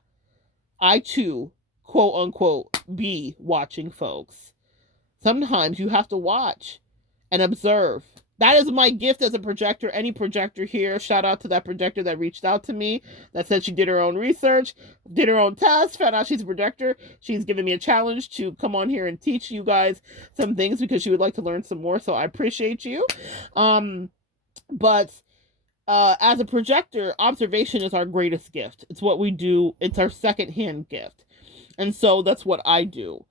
I too, quote unquote, be watching folks. Sometimes you have to watch and observe. That is my gift as a projector. Any projector here, shout out to that projector that reached out to me, that said she did her own research, did her own test, found out she's a projector. She's given me a challenge to come on here and teach you guys some things because she would like to learn some more. So I appreciate you. But as a projector, observation is our greatest gift. It's what we do. It's our secondhand gift. And so that's what I do.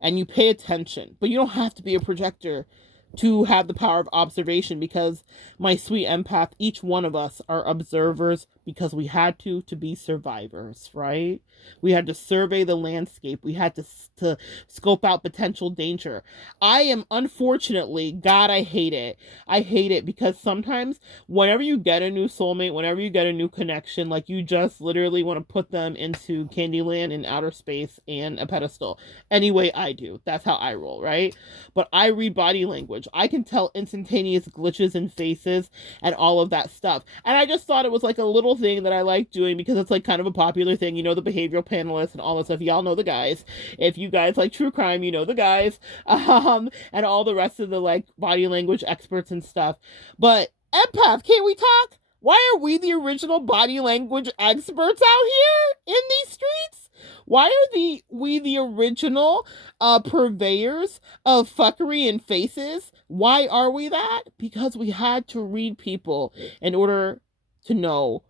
And you pay attention, but you don't have to be a projector to have the power of observation, because my sweet empath, each one of us are observers because we had to be survivors, right? We had to survey the landscape. We had to scope out potential danger. I am, unfortunately, God, I hate it. I hate it because sometimes whenever you get a new soulmate, whenever you get a new connection, like, you just literally want to put them into Candyland and outer space and a pedestal. Anyway, I do. That's how I roll, right? But I read body language. I can tell instantaneous glitches in faces and all of that stuff. And I just thought it was like a little thing that I like doing because it's like kind of a popular thing. You know, the behavioral panelists and all that stuff. Y'all know the guys. If you guys like true crime, you know the guys. And all the rest of the like body language experts and stuff. But empath, can't we talk? Why are we the original body language experts out here in these streets? Why are we the original purveyors of fuckery and faces? Why are we that? Because we had to read people in order to know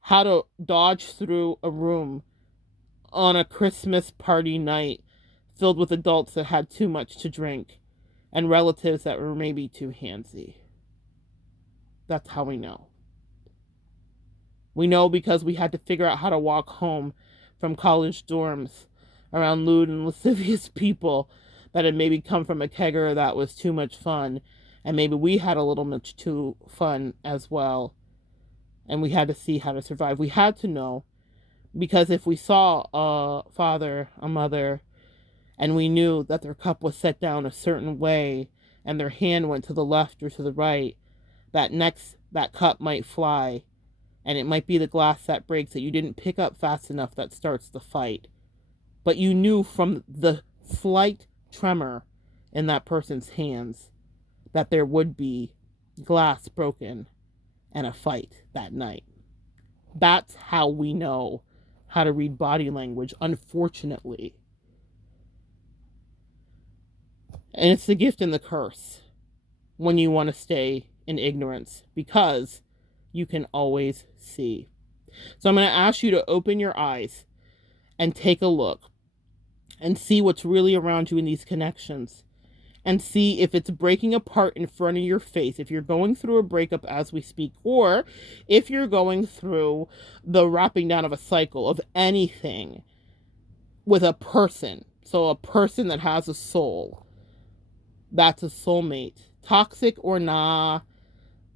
how to dodge through a room on a Christmas party night filled with adults that had too much to drink and relatives that were maybe too handsy. That's how we know. We know because we had to figure out how to walk home from college dorms around lewd and lascivious people that had maybe come from a kegger that was too much fun, and maybe we had a little much too fun as well, and we had to see how to survive. We had to know, because if we saw a father, a mother, and we knew that their cup was set down a certain way and their hand went to the left or to the right, that cup might fly, and it might be the glass that breaks that you didn't pick up fast enough that starts the fight. But you knew from the slight tremor in that person's hands that there would be glass broken and a fight that night. That's how we know how to read body language, unfortunately. And it's the gift and the curse when you want to stay in ignorance, because you can always see. So I'm going to ask you to open your eyes and take a look and see what's really around you in these connections. and see if it's breaking apart in front of your face. If you're going through a breakup as we speak, or if you're going through the wrapping down of a cycle of anything with a person. So a person that has a soul. That's a soulmate. Toxic or nah.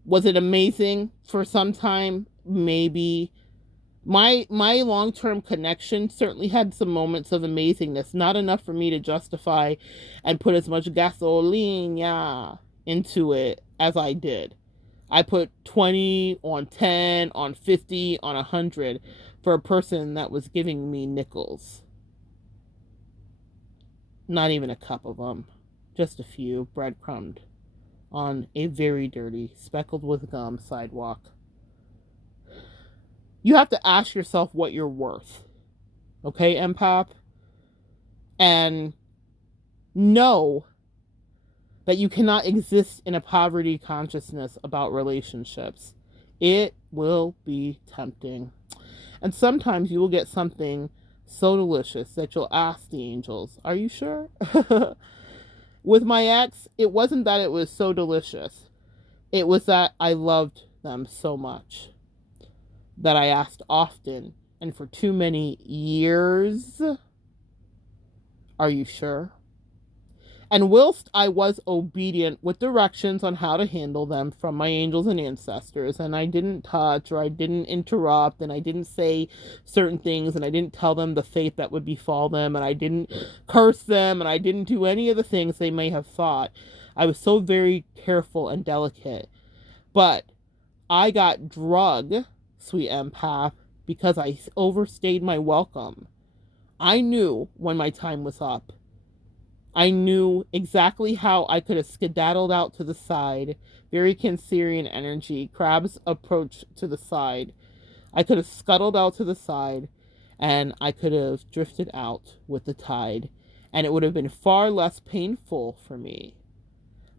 Was it amazing for some time? Maybe. My long-term connection certainly had some moments of amazingness. Not enough for me to justify and put as much gasolina into it as I did. I put 20 on 10, on 50, on 100 for a person that was giving me nickels. Not even a cup of them. Just a few breadcrumbed on a very dirty, speckled with gum sidewalk. You have to ask yourself what you're worth. Okay, empath? And know that you cannot exist in a poverty consciousness about relationships. It will be tempting. And sometimes you will get something so delicious that you'll ask the angels, are you sure? With my ex, it wasn't that it was so delicious. It was that I loved them so much that I asked often and for too many years, are you sure? And whilst I was obedient with directions on how to handle them from my angels and ancestors, and I didn't touch or I didn't interrupt and I didn't say certain things and I didn't tell them the fate that would befall them and I didn't curse them and I didn't do any of the things they may have thought, I was so very careful and delicate. But I got drugged, sweet empath, because I overstayed my welcome. I knew when my time was up. I knew exactly how I could have skedaddled out to the side. Very Cancerian energy. Crab's approach to the side. I could have scuttled out to the side and I could have drifted out with the tide. And it would have been far less painful for me.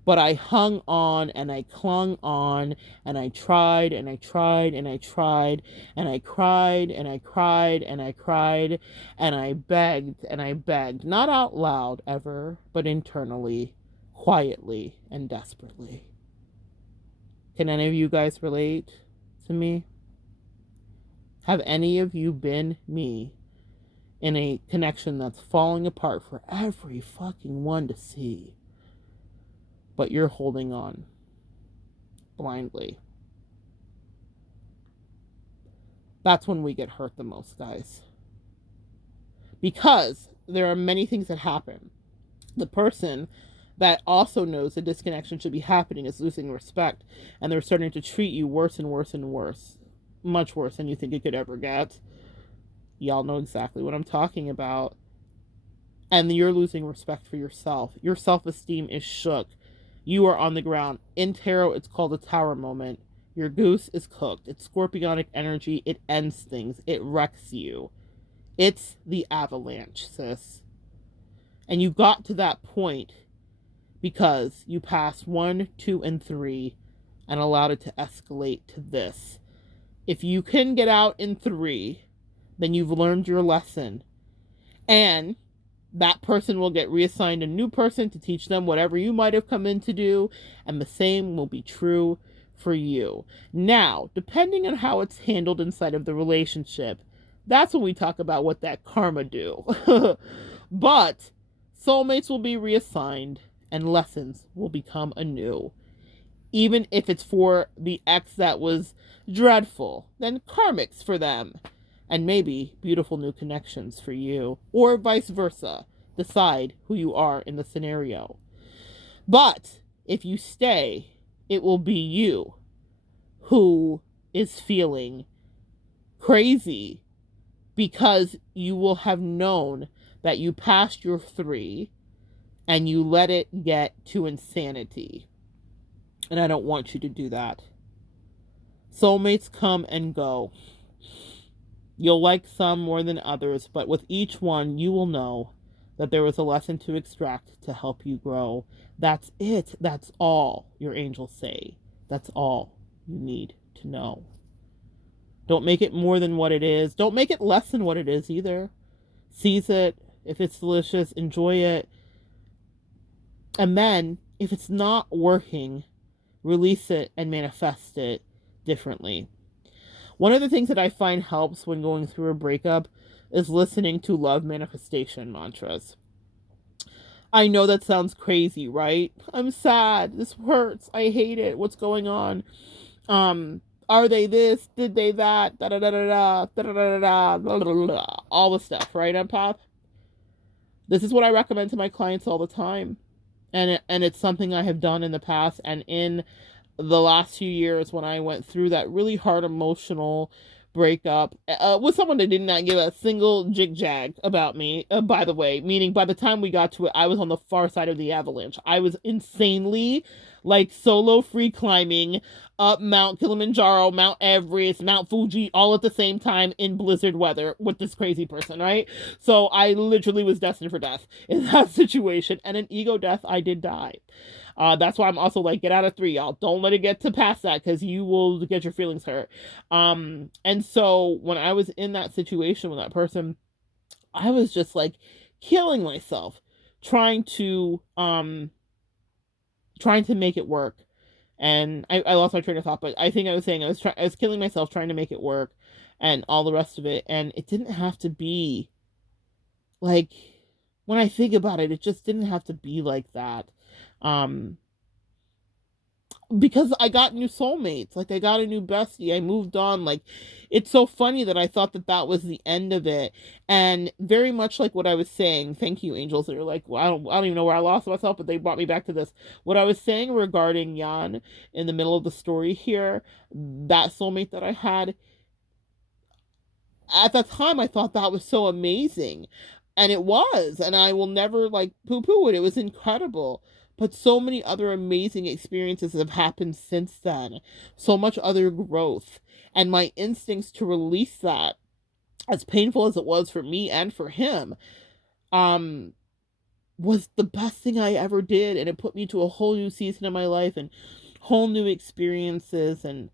But I hung on and I clung on and I tried and I tried and I tried and I cried and I cried and I cried and I begged, not out loud ever, but internally, quietly and desperately. Can any of you guys relate to me? Have any of you been me in a connection that's falling apart for every fucking one to see? But you're holding on blindly. That's when we get hurt the most, guys. Because there are many things that happen. The person that also knows the disconnection should be happening is losing respect, and they're starting to treat you worse and worse and worse. Much worse than you think it could ever get. Y'all know exactly what I'm talking about. And you're losing respect for yourself. Your self-esteem is shook. You are on the ground. In tarot, it's called a tower moment. Your goose is cooked. It's scorpionic energy. It ends things. It wrecks you. It's the avalanche, sis. And you got to that point because you passed 1, 2, and 3 and allowed it to escalate to this. If you can get out in 3, then you've learned your lesson. And that person will get reassigned a new person to teach them whatever you might have come in to do, and the same will be true for you. Now, depending on how it's handled inside of the relationship, that's when we talk about what that karma do. But soulmates will be reassigned, and lessons will become anew. Even if it's for the ex that was dreadful, then karmics for them. And maybe beautiful new connections for you, or vice versa. Decide who you are in the scenario. But if you stay, it will be you who is feeling crazy because you will have known that you passed your 3 and you let it get to insanity. And I don't want you to do that. Soulmates come and go. You'll like some more than others, but with each one, you will know that there was a lesson to extract to help you grow. That's it. That's all your angels say. That's all you need to know. Don't make it more than what it is. Don't make it less than what it is either. Seize it. If it's delicious, enjoy it. And then, if it's not working, release it and manifest it differently. One of the things that I find helps when going through a breakup is listening to love manifestation mantras. I know that sounds crazy, right? I'm sad. This hurts. I hate it. What's going on? Um, are they this? Did they that? Da da da da da da da da da da. All the stuff, right, empath? This is what I recommend to my clients all the time, and it's something I have done in the past and in the last few years when I went through that really hard emotional breakup with someone that did not give a single jig jag about me, by the way, meaning by the time we got to it, I was on the far side of the avalanche. I was insanely like solo free climbing up Mount Kilimanjaro, Mount Everest, Mount Fuji, all at the same time in blizzard weather with this crazy person, right? So I literally was destined for death in that situation, and an ego death, I did die. That's why I'm also like, get out of 3, y'all. Don't let it get to past that because you will get your feelings hurt. And so when I was in that situation with that person, I was just like killing myself trying to make it work. And I lost my train of thought, but I think I was saying I was killing myself trying to make it work and all the rest of it. And it didn't have to be like, when I think about it, it just didn't have to be like that. Um, because I got new soulmates, like I got a new bestie, I moved on. Like, it's so funny that I thought that that was the end of it, and very much like what I was saying. Thank you, angels. That are like, well, I don't even know where I lost myself, but they brought me back to this. What I was saying regarding Jan in the middle of the story here, that soulmate that I had at that time, I thought that was so amazing. And it was. And I will never like poo poo it. It was incredible. But so many other amazing experiences have happened since then. So much other growth. And my instincts to release that, as painful as it was for me and for him, um, was the best thing I ever did. And it put me to a whole new season of my life and whole new experiences and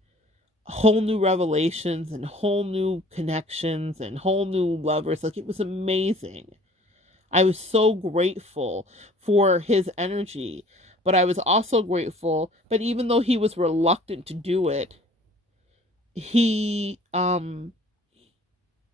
whole new revelations and whole new connections and whole new lovers. Like, it was amazing. I was so grateful for his energy, but I was also grateful that even though he was reluctant to do it, he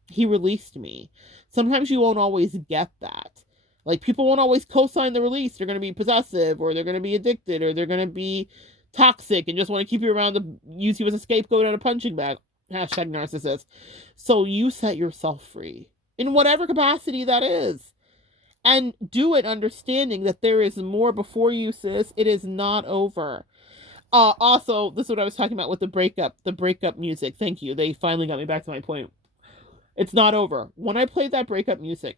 he released me. Sometimes you won't always get that. Like, people won't always co-sign the release. They're going to be possessive, or they're going to be addicted, or they're going to be toxic and just want to keep you around to use you as a scapegoat and a punching bag. Hashtag narcissist. So you set yourself free in whatever capacity that is. And do it understanding that there is more before you, sis. It is not over. Also, this is what I was talking about with the breakup music. Thank you. They finally got me back to my point. It's not over. When I played that breakup music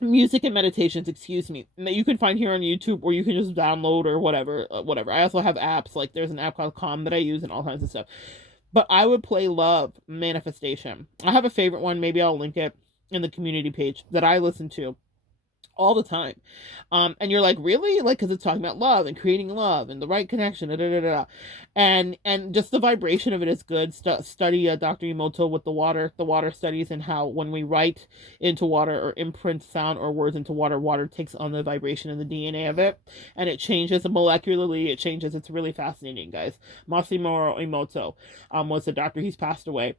and meditations, excuse me, that you can find here on YouTube, or you can just download or whatever, whatever. I also have apps, like there's an app called Calm that I use and all kinds of stuff. But I would play love manifestation. I have a favorite one. Maybe I'll link it in the community page that I listen to all the time. And you're like, really? Like, because it's talking about love and creating love and the right connection, da, da, da, da. And just the vibration of it is good. Study Dr. Emoto with the water studies, and how when we write into water or imprint sound or words into water, water takes on the vibration and the DNA of it, and it changes molecularly. It changes. It's really fascinating, guys. Massimo Emoto was the doctor. He's passed away.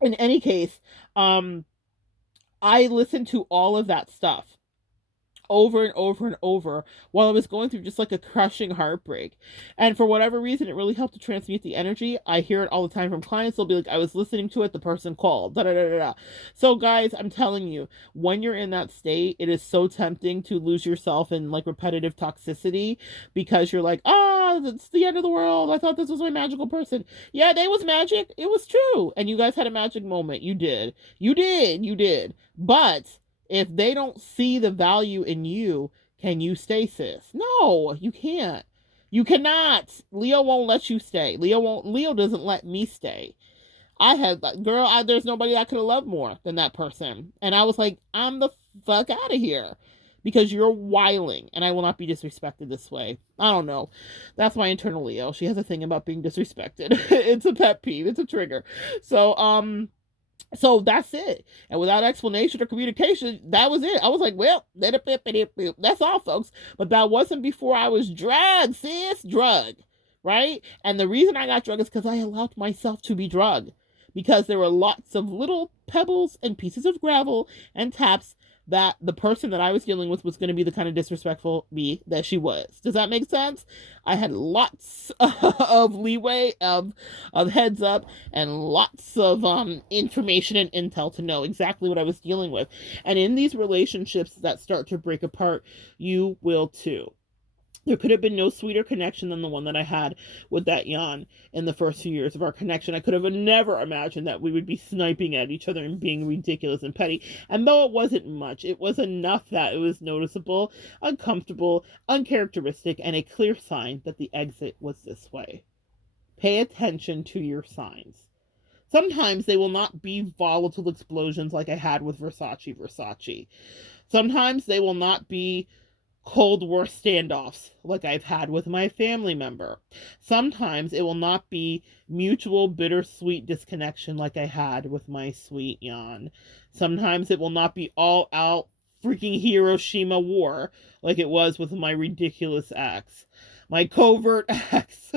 In any case, I listened to all of that stuff over and over and over while I was going through just like a crushing heartbreak. And for whatever reason, it really helped to transmute the energy. I hear it all the time from clients. They'll be like, I was listening to it, the person called. Da, da, da, da, da. So guys, I'm telling you, when you're in that state, it is so tempting to lose yourself in like repetitive toxicity, because you're like, it's the end of the world. I thought this was my magical person. Yeah, they was magic. It was true. And you guys had a magic moment. You did. You did. You did. But if they don't see the value in you, can you stay, sis? No, you can't. You cannot. Leo won't let you stay. Leo doesn't let me stay. There's nobody I could have loved more than that person. And I was like, I'm the fuck out of here, because you're wiling, and I will not be disrespected this way. I don't know. That's my internal Leo. She has a thing about being disrespected. It's a pet peeve. It's a trigger. So, So that's it. And without explanation or communication, that was it. I was like, well, that's all, folks. But that wasn't before I was drugged, sis. Drug. Right? And the reason I got drugged is because I allowed myself to be drugged. Because there were lots of little pebbles and pieces of gravel and taps that the person that I was dealing with was going to be the kind of disrespectful me that she was. Does that make sense? I had lots of leeway, of heads up, and lots of information and intel to know exactly what I was dealing with. And in these relationships that start to break apart, you will too. There could have been no sweeter connection than the one that I had with that Jan in the first few years of our connection. I could have never imagined that we would be sniping at each other and being ridiculous and petty. And though it wasn't much, it was enough that it was noticeable, uncomfortable, uncharacteristic, and a clear sign that the exit was this way. Pay attention to your signs. Sometimes they will not be volatile explosions like I had with Versace. Sometimes they will not be Cold War standoffs like I've had with my family member. Sometimes it will not be mutual bittersweet disconnection like I had with my sweet Jan. Sometimes it will not be all out freaking Hiroshima war like it was with my ridiculous ex. My covert ex.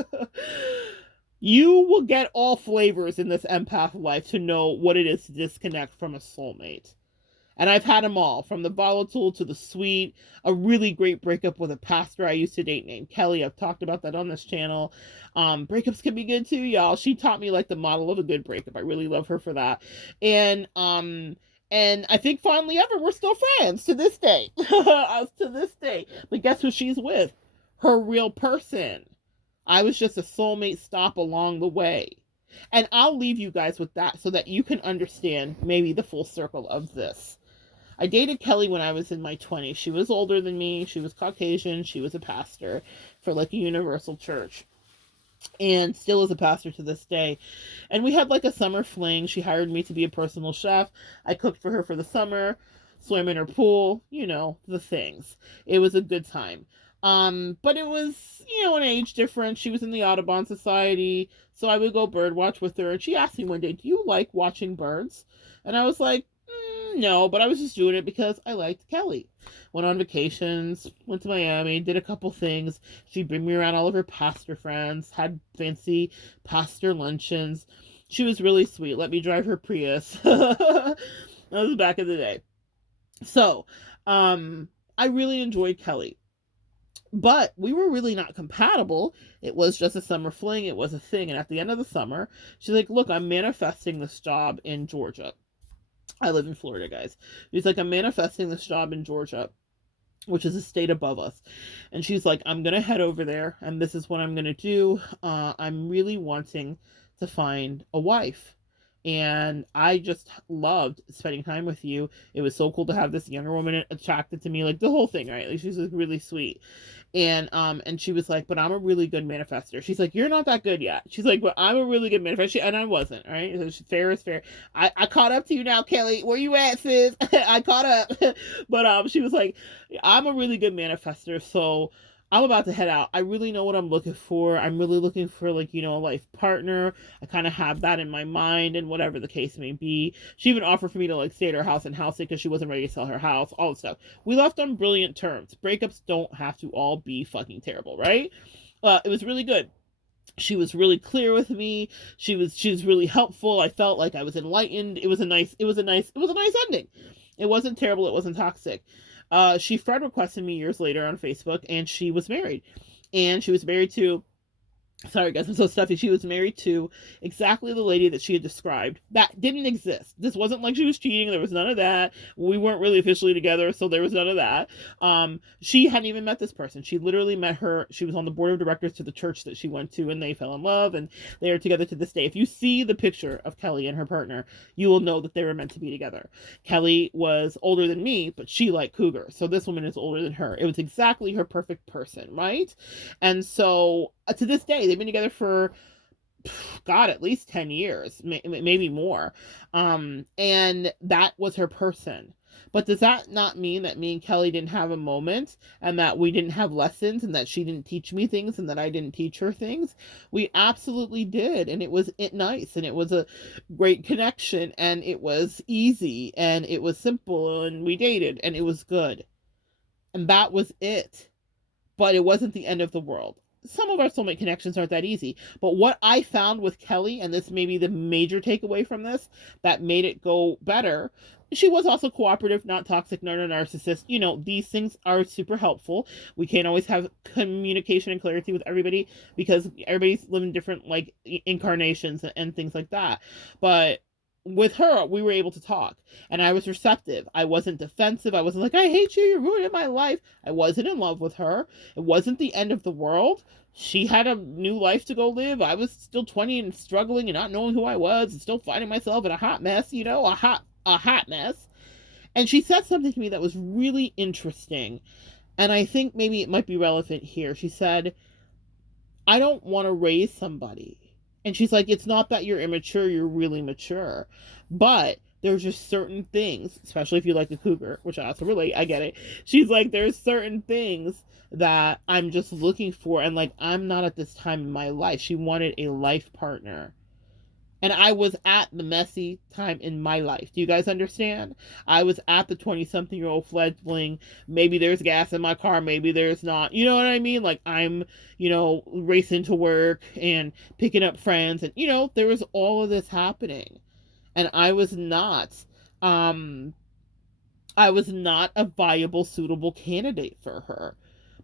You will get all flavors in this empath life to know what it is to disconnect from a soulmate. And I've had them all, from the volatile to the sweet. A really great breakup with a pastor I used to date named Kelly. I've talked about that on this channel. Breakups can be good too, y'all. She taught me like the model of a good breakup. I really love her for that. And I think fondly ever, we're still friends to this day. To this day. But guess who she's with? Her real person. I was just a soulmate stop along the way. And I'll leave you guys with that so that you can understand maybe the full circle of this. I dated Kelly when I was in my 20s. She was older than me. She was Caucasian. She was a pastor for like a universal church. And still is a pastor to this day. And we had like a summer fling. She hired me to be a personal chef. I cooked for her for the summer, swam in her pool, you know, the things. It was a good time. But it was, you know, an age difference. She was in the Audubon Society, so I would go bird watch with her. And she asked me one day, do you like watching birds? And I was like, no, but I was just doing it because I liked Kelly. Went on vacations, went to Miami, did a couple things. She'd bring me around all of her pastor friends, had fancy pastor luncheons. She was really sweet. Let me drive her Prius. That was back in the day. So, I really enjoyed Kelly. But we were really not compatible. It was just a summer fling. It was a thing. And at the end of the summer, she's like, look, I'm manifesting this job in Georgia. I live in Florida, guys. She's like, I'm manifesting this job in Georgia, which is a state above us. And she's like, I'm going to head over there, and this is what I'm going to do. I'm really wanting to find a wife. And I just loved spending time with you. It was so cool to have this younger woman attracted to me, like the whole thing, right? Like she's like really sweet. And she was like, but I'm a really good manifester. She's like, you're not that good yet. She's like, but I'm a really good manifester. And I wasn't, right? So fair is fair. I caught up to you now, Kelly. Where you at, sis? I caught up. But she was like, I'm a really good manifester. So I'm about to head out. I really know what I'm looking for. I'm really looking for, like, you know, a life partner. I kind of have that in my mind, and whatever the case may be. She even offered for me to, like, stay at her house and house it because she wasn't ready to sell her house, all this stuff. We left on brilliant terms. Breakups don't have to all be fucking terrible, right? It was really good. She was really clear with me. She was really helpful. I felt like I was enlightened. It was a nice ending. It wasn't terrible. It wasn't toxic. She friend requested me years later on Facebook, and she was married. And she was married to, sorry guys, I'm so stuffy. She was married to exactly the lady that she had described. That didn't exist. This wasn't like she was cheating. There was none of that. We weren't really officially together, so there was none of that. She hadn't even met this person. She literally met her. She was on the board of directors to the church that she went to, and they fell in love, and they are together to this day. If you see the picture of Kelly and her partner, you will know that they were meant to be together. Kelly was older than me, but she liked cougar. So this woman is older than her. It was exactly her perfect person, right? And so to this day, they've been together for God, at least 10 years, maybe more. And that was her person. But does that not mean that me and Kelly didn't have a moment, and that we didn't have lessons, and that she didn't teach me things and that I didn't teach her things? We absolutely did. And it was nice, and it was a great connection, and it was easy, and it was simple, and we dated, and it was good. And that was it. But it wasn't the end of the world. Some of our soulmate connections aren't that easy. But what I found with Kelly, and this may be the major takeaway from this that made it go better, she was also cooperative, not toxic, not a narcissist. You know, these things are super helpful. We can't always have communication and clarity with everybody because everybody's living different, like, incarnations and things like that. But with her, we were able to talk, and I was receptive. I wasn't defensive. I wasn't like, I hate you, you're ruining my life. I wasn't in love with her. It wasn't the end of the world. She had a new life to go live. I was still 20 and struggling and not knowing who I was and still finding myself in a hot mess, you know, a hot mess. And she said something to me that was really interesting, and I think maybe it might be relevant here. She said, I don't want to raise somebody. And she's like, it's not that you're immature, you're really mature. But there's just certain things, especially if you like a cougar, which I also relate, I get it. She's like, there's certain things that I'm just looking for. And like, I'm not at this time in my life. She wanted a life partner. And I was at the messy time in my life. Do you guys understand? I was at the 20-something-year-old fledgling. Maybe there's gas in my car, maybe there's not. You know what I mean? Like, I'm, you know, racing to work and picking up friends. And, you know, there was all of this happening. And I was not a viable, suitable candidate for her.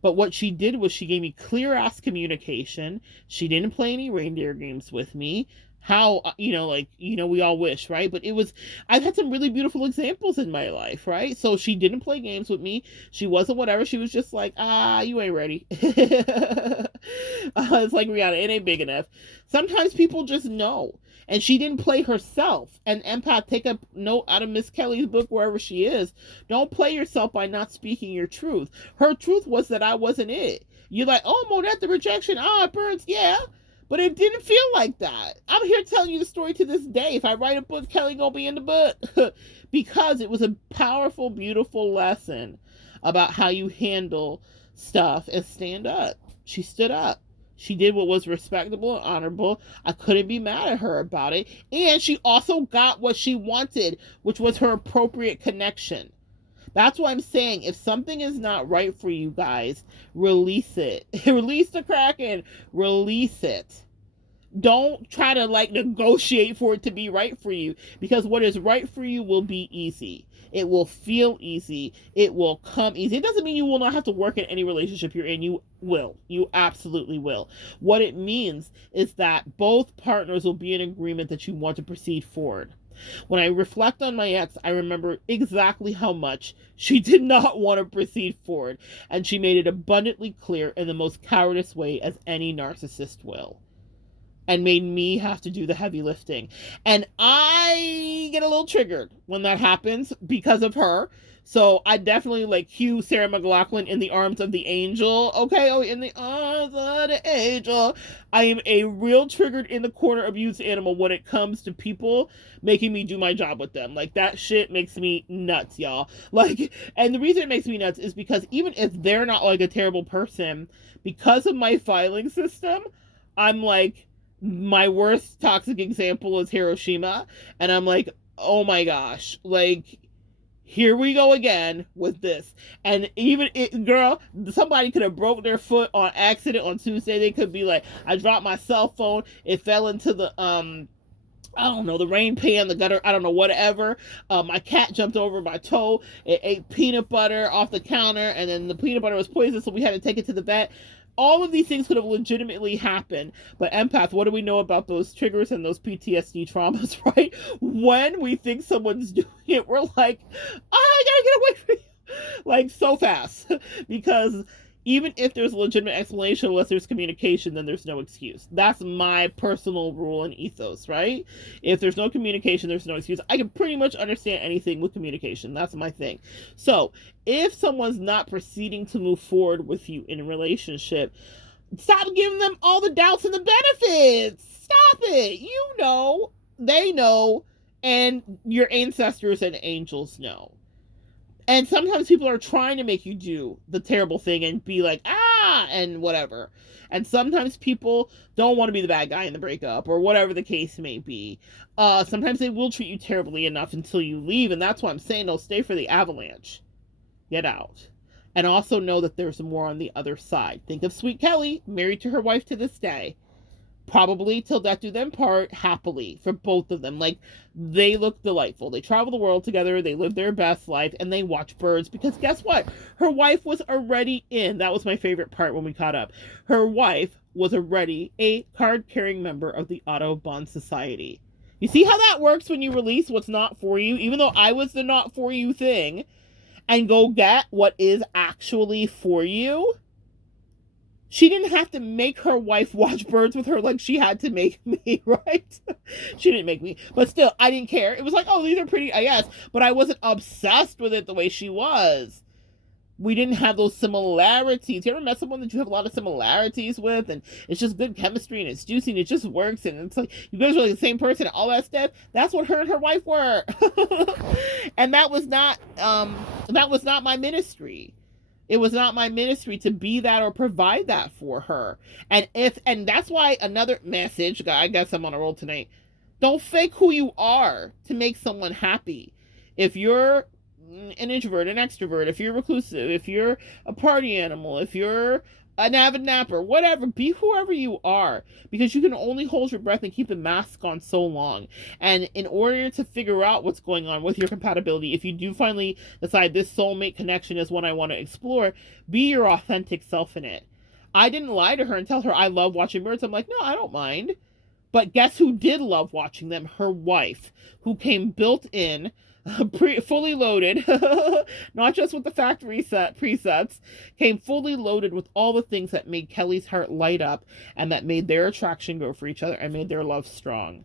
But what she did was she gave me clear ass communication. She didn't play any reindeer games with me. How, you know, like, you know, we all wish, right? But it was, I've had some really beautiful examples in my life, right? So she didn't play games with me. She wasn't whatever. She was just like, you ain't ready. It's like Rihanna, it ain't big enough. Sometimes people just know. And she didn't play herself. And empath, take a note out of Miss Kelly's book, wherever she is. Don't play yourself by not speaking your truth. Her truth was that I wasn't it. You're like, oh, Monette, the rejection. It burns. Yeah. But it didn't feel like that. I'm here telling you the story to this day. If I write a book, Kelly gonna be in the book. Because it was a powerful, beautiful lesson about how you handle stuff and stand up. She stood up. She did what was respectable and honorable. I couldn't be mad at her about it. And she also got what she wanted, which was her appropriate connection. That's why I'm saying, if something is not right for you guys, release it. Release the Kraken. Release it. Don't try to like negotiate for it to be right for you, because what is right for you will be easy. It will feel easy. It will come easy. It doesn't mean you will not have to work in any relationship you're in. You will. You absolutely will. What it means is that both partners will be in agreement that you want to proceed forward. When I reflect on my ex, I remember exactly how much she did not want to proceed forward, and she made it abundantly clear in the most cowardice way, as any narcissist will, and made me have to do the heavy lifting. And I get a little triggered when that happens because of her. So I definitely like cue Sarah McLachlan in the arms of the angel. Okay, oh, in the arms of the angel. I am a real triggered in the corner abused animal when it comes to people making me do my job with them. Like, that shit makes me nuts, y'all. Like, and the reason it makes me nuts is because even if they're not like a terrible person, because of my filing system, I'm like, my worst toxic example is Hiroshima, and I'm like, oh my gosh, like, here we go again with this. And even it, girl, somebody could have broke their foot on accident on Tuesday. They could be like, I dropped my cell phone, it fell into the I don't know, the rain pan, the gutter, I don't know, whatever. My cat jumped over my toe. It ate peanut butter off the counter, and then the peanut butter was poisonous, so we had to take it to the vet. All of these things could have legitimately happened. But empath, what do we know about those triggers and those PTSD traumas, right? When we think someone's doing it, we're like, I gotta get away from you. Like, so fast. Because even if there's a legitimate explanation, unless there's communication, then there's no excuse. That's my personal rule and ethos, right? If there's no communication, there's no excuse. I can pretty much understand anything with communication. That's my thing. So if someone's not proceeding to move forward with you in a relationship, Stop giving them all the doubts and the benefits. Stop it. You know, they know, and your ancestors and angels know. And sometimes people are trying to make you do the terrible thing and be like, ah, and whatever. And sometimes people don't want to be the bad guy in the breakup or whatever the case may be. Sometimes they will treat you terribly enough until you leave. And that's why I'm saying, no, stay for the avalanche. Get out. And also know that there's more on the other side. Think of Sweet Kelly, married to her wife to this day. Probably till death do them part, happily for both of them. Like, they look delightful. They travel the world together, they live their best life, and they watch birds. Because guess what? Her wife was already in. That was my favorite part when we caught up. Her wife was already a card-carrying member of the Audubon Society. You see how that works when you release what's not for you? Even though I was the not for you thing, and go get what is actually for you? She didn't have to make her wife watch birds with her like she had to make me, right? She didn't make me. But still, I didn't care. It was like, oh, these are pretty, I guess. But I wasn't obsessed with it the way she was. We didn't have those similarities. You ever met someone that you have a lot of similarities with, and it's just good chemistry, and it's juicy, and it just works, and it's like, you guys are like the same person, and all that stuff? That's what her and her wife were. And that was not my ministry. It was not my ministry to be that or provide that for her. And that's why another message, I guess I'm on a roll tonight. Don't fake who you are to make someone happy. If you're an introvert, an extrovert, if you're reclusive, if you're a party animal, if you're an avid napper, whatever, be whoever you are, because you can only hold your breath and keep the mask on so long. And in order to figure out what's going on with your compatibility, if you do finally decide this soulmate connection is one I want to explore, be your authentic self in it. I didn't lie to her and tell her I love watching birds. I'm like, no, I don't mind. But guess who did love watching them? Her wife, who came built in, fully loaded, not just with the factory presets, came fully loaded with all the things that made Kelly's heart light up and that made their attraction go for each other and made their love strong.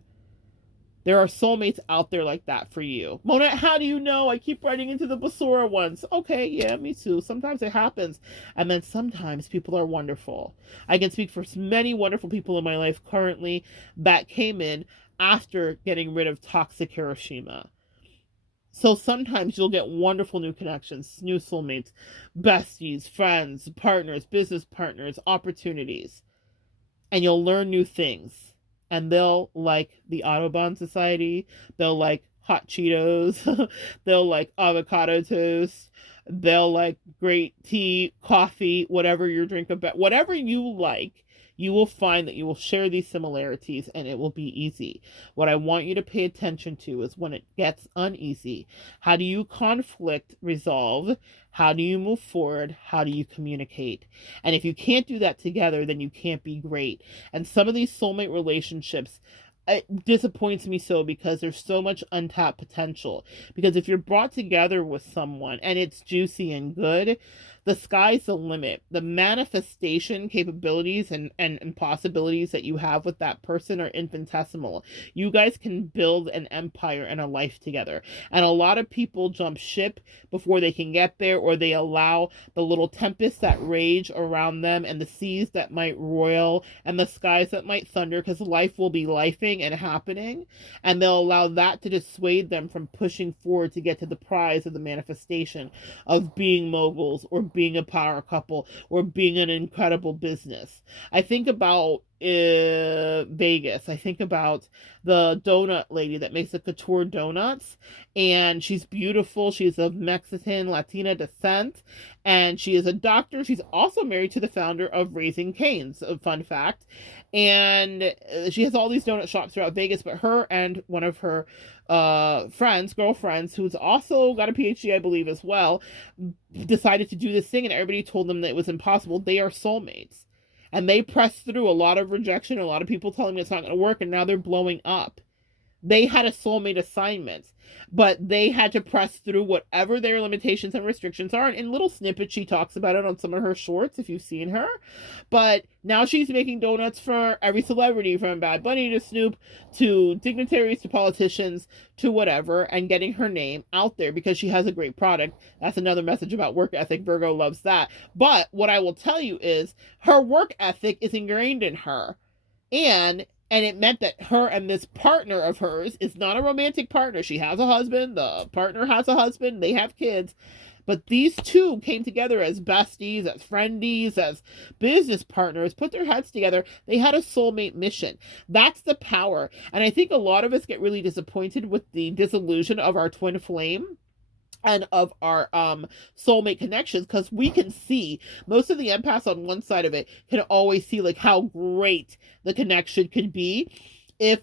There are soulmates out there like that for you. Monette, how do you know? I keep writing into the Basura ones. Okay, yeah, me too. Sometimes it happens. And then sometimes people are wonderful. I can speak for many wonderful people in my life currently that came in after getting rid of toxic Hiroshima. So sometimes you'll get wonderful new connections, new soulmates, besties, friends, partners, business partners, opportunities. And you'll learn new things. And they'll like the Audubon Society. They'll like hot Cheetos. They'll like avocado toast. They'll like great tea, coffee, whatever your drink about, whatever you like. You will find that you will share these similarities and it will be easy. What I want you to pay attention to is when it gets uneasy. How do you conflict resolve? How do you move forward? How do you communicate? And if you can't do that together, then you can't be great. And some of these soulmate relationships, it disappoints me so because there's so much untapped potential. Because if you're brought together with someone and it's juicy and good, the sky's the limit. The manifestation capabilities and possibilities that you have with that person are infinitesimal. You guys can build an empire and a life together. And a lot of people jump ship before they can get there, or they allow the little tempests that rage around them and the seas that might roil and the skies that might thunder, because life will be lifing and happening. And they'll allow that to dissuade them from pushing forward to get to the prize of the manifestation of being moguls or being a power couple or being an incredible business. I think about Vegas. I think about the donut lady that makes the couture donuts, and she's beautiful. She's of Mexican Latina descent, and she is a doctor. She's also married to the founder of Raising Cane's, a fun fact. And she has all these donut shops throughout Vegas, but her and one of her girlfriends, who's also got a PhD, I believe, as well, decided to do this thing, and everybody told them that it was impossible. They are soulmates. And they pressed through a lot of rejection, a lot of people telling me it's not going to work, and now they're blowing up. They had a soulmate assignment, but they had to press through whatever their limitations and restrictions are. And in little snippets, she talks about it on some of her shorts, if you've seen her. But now she's making donuts for every celebrity, from Bad Bunny to Snoop to dignitaries to politicians to whatever, and getting her name out there because she has a great product. That's another message about work ethic. Virgo loves that. But what I will tell you is her work ethic is ingrained in her. And it meant that her and this partner of hers is not a romantic partner. She has a husband, the partner has a husband, they have kids. But these two came together as besties, as friendies, as business partners, put their heads together. They had a soulmate mission. That's the power. And I think a lot of us get really disappointed with the disillusion of our twin flame and of our soulmate connections, because we can see most of the empaths on one side of it can always see like how great the connection could be if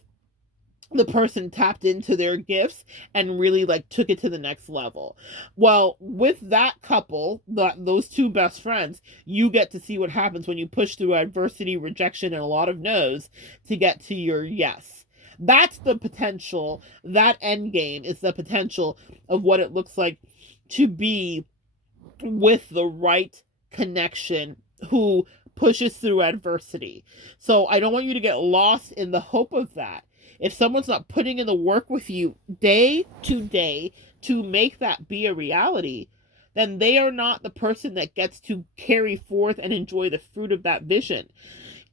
the person tapped into their gifts and really like took it to the next level. Well, with that couple, those two best friends, you get to see what happens when you push through adversity, rejection, and a lot of no's to get to your yes. That's the potential. That end game is the potential of what it looks like to be with the right connection who pushes through adversity. So I don't want you to get lost in the hope of that. If someone's not putting in the work with you day to day to make that be a reality, then they are not the person that gets to carry forth and enjoy the fruit of that vision.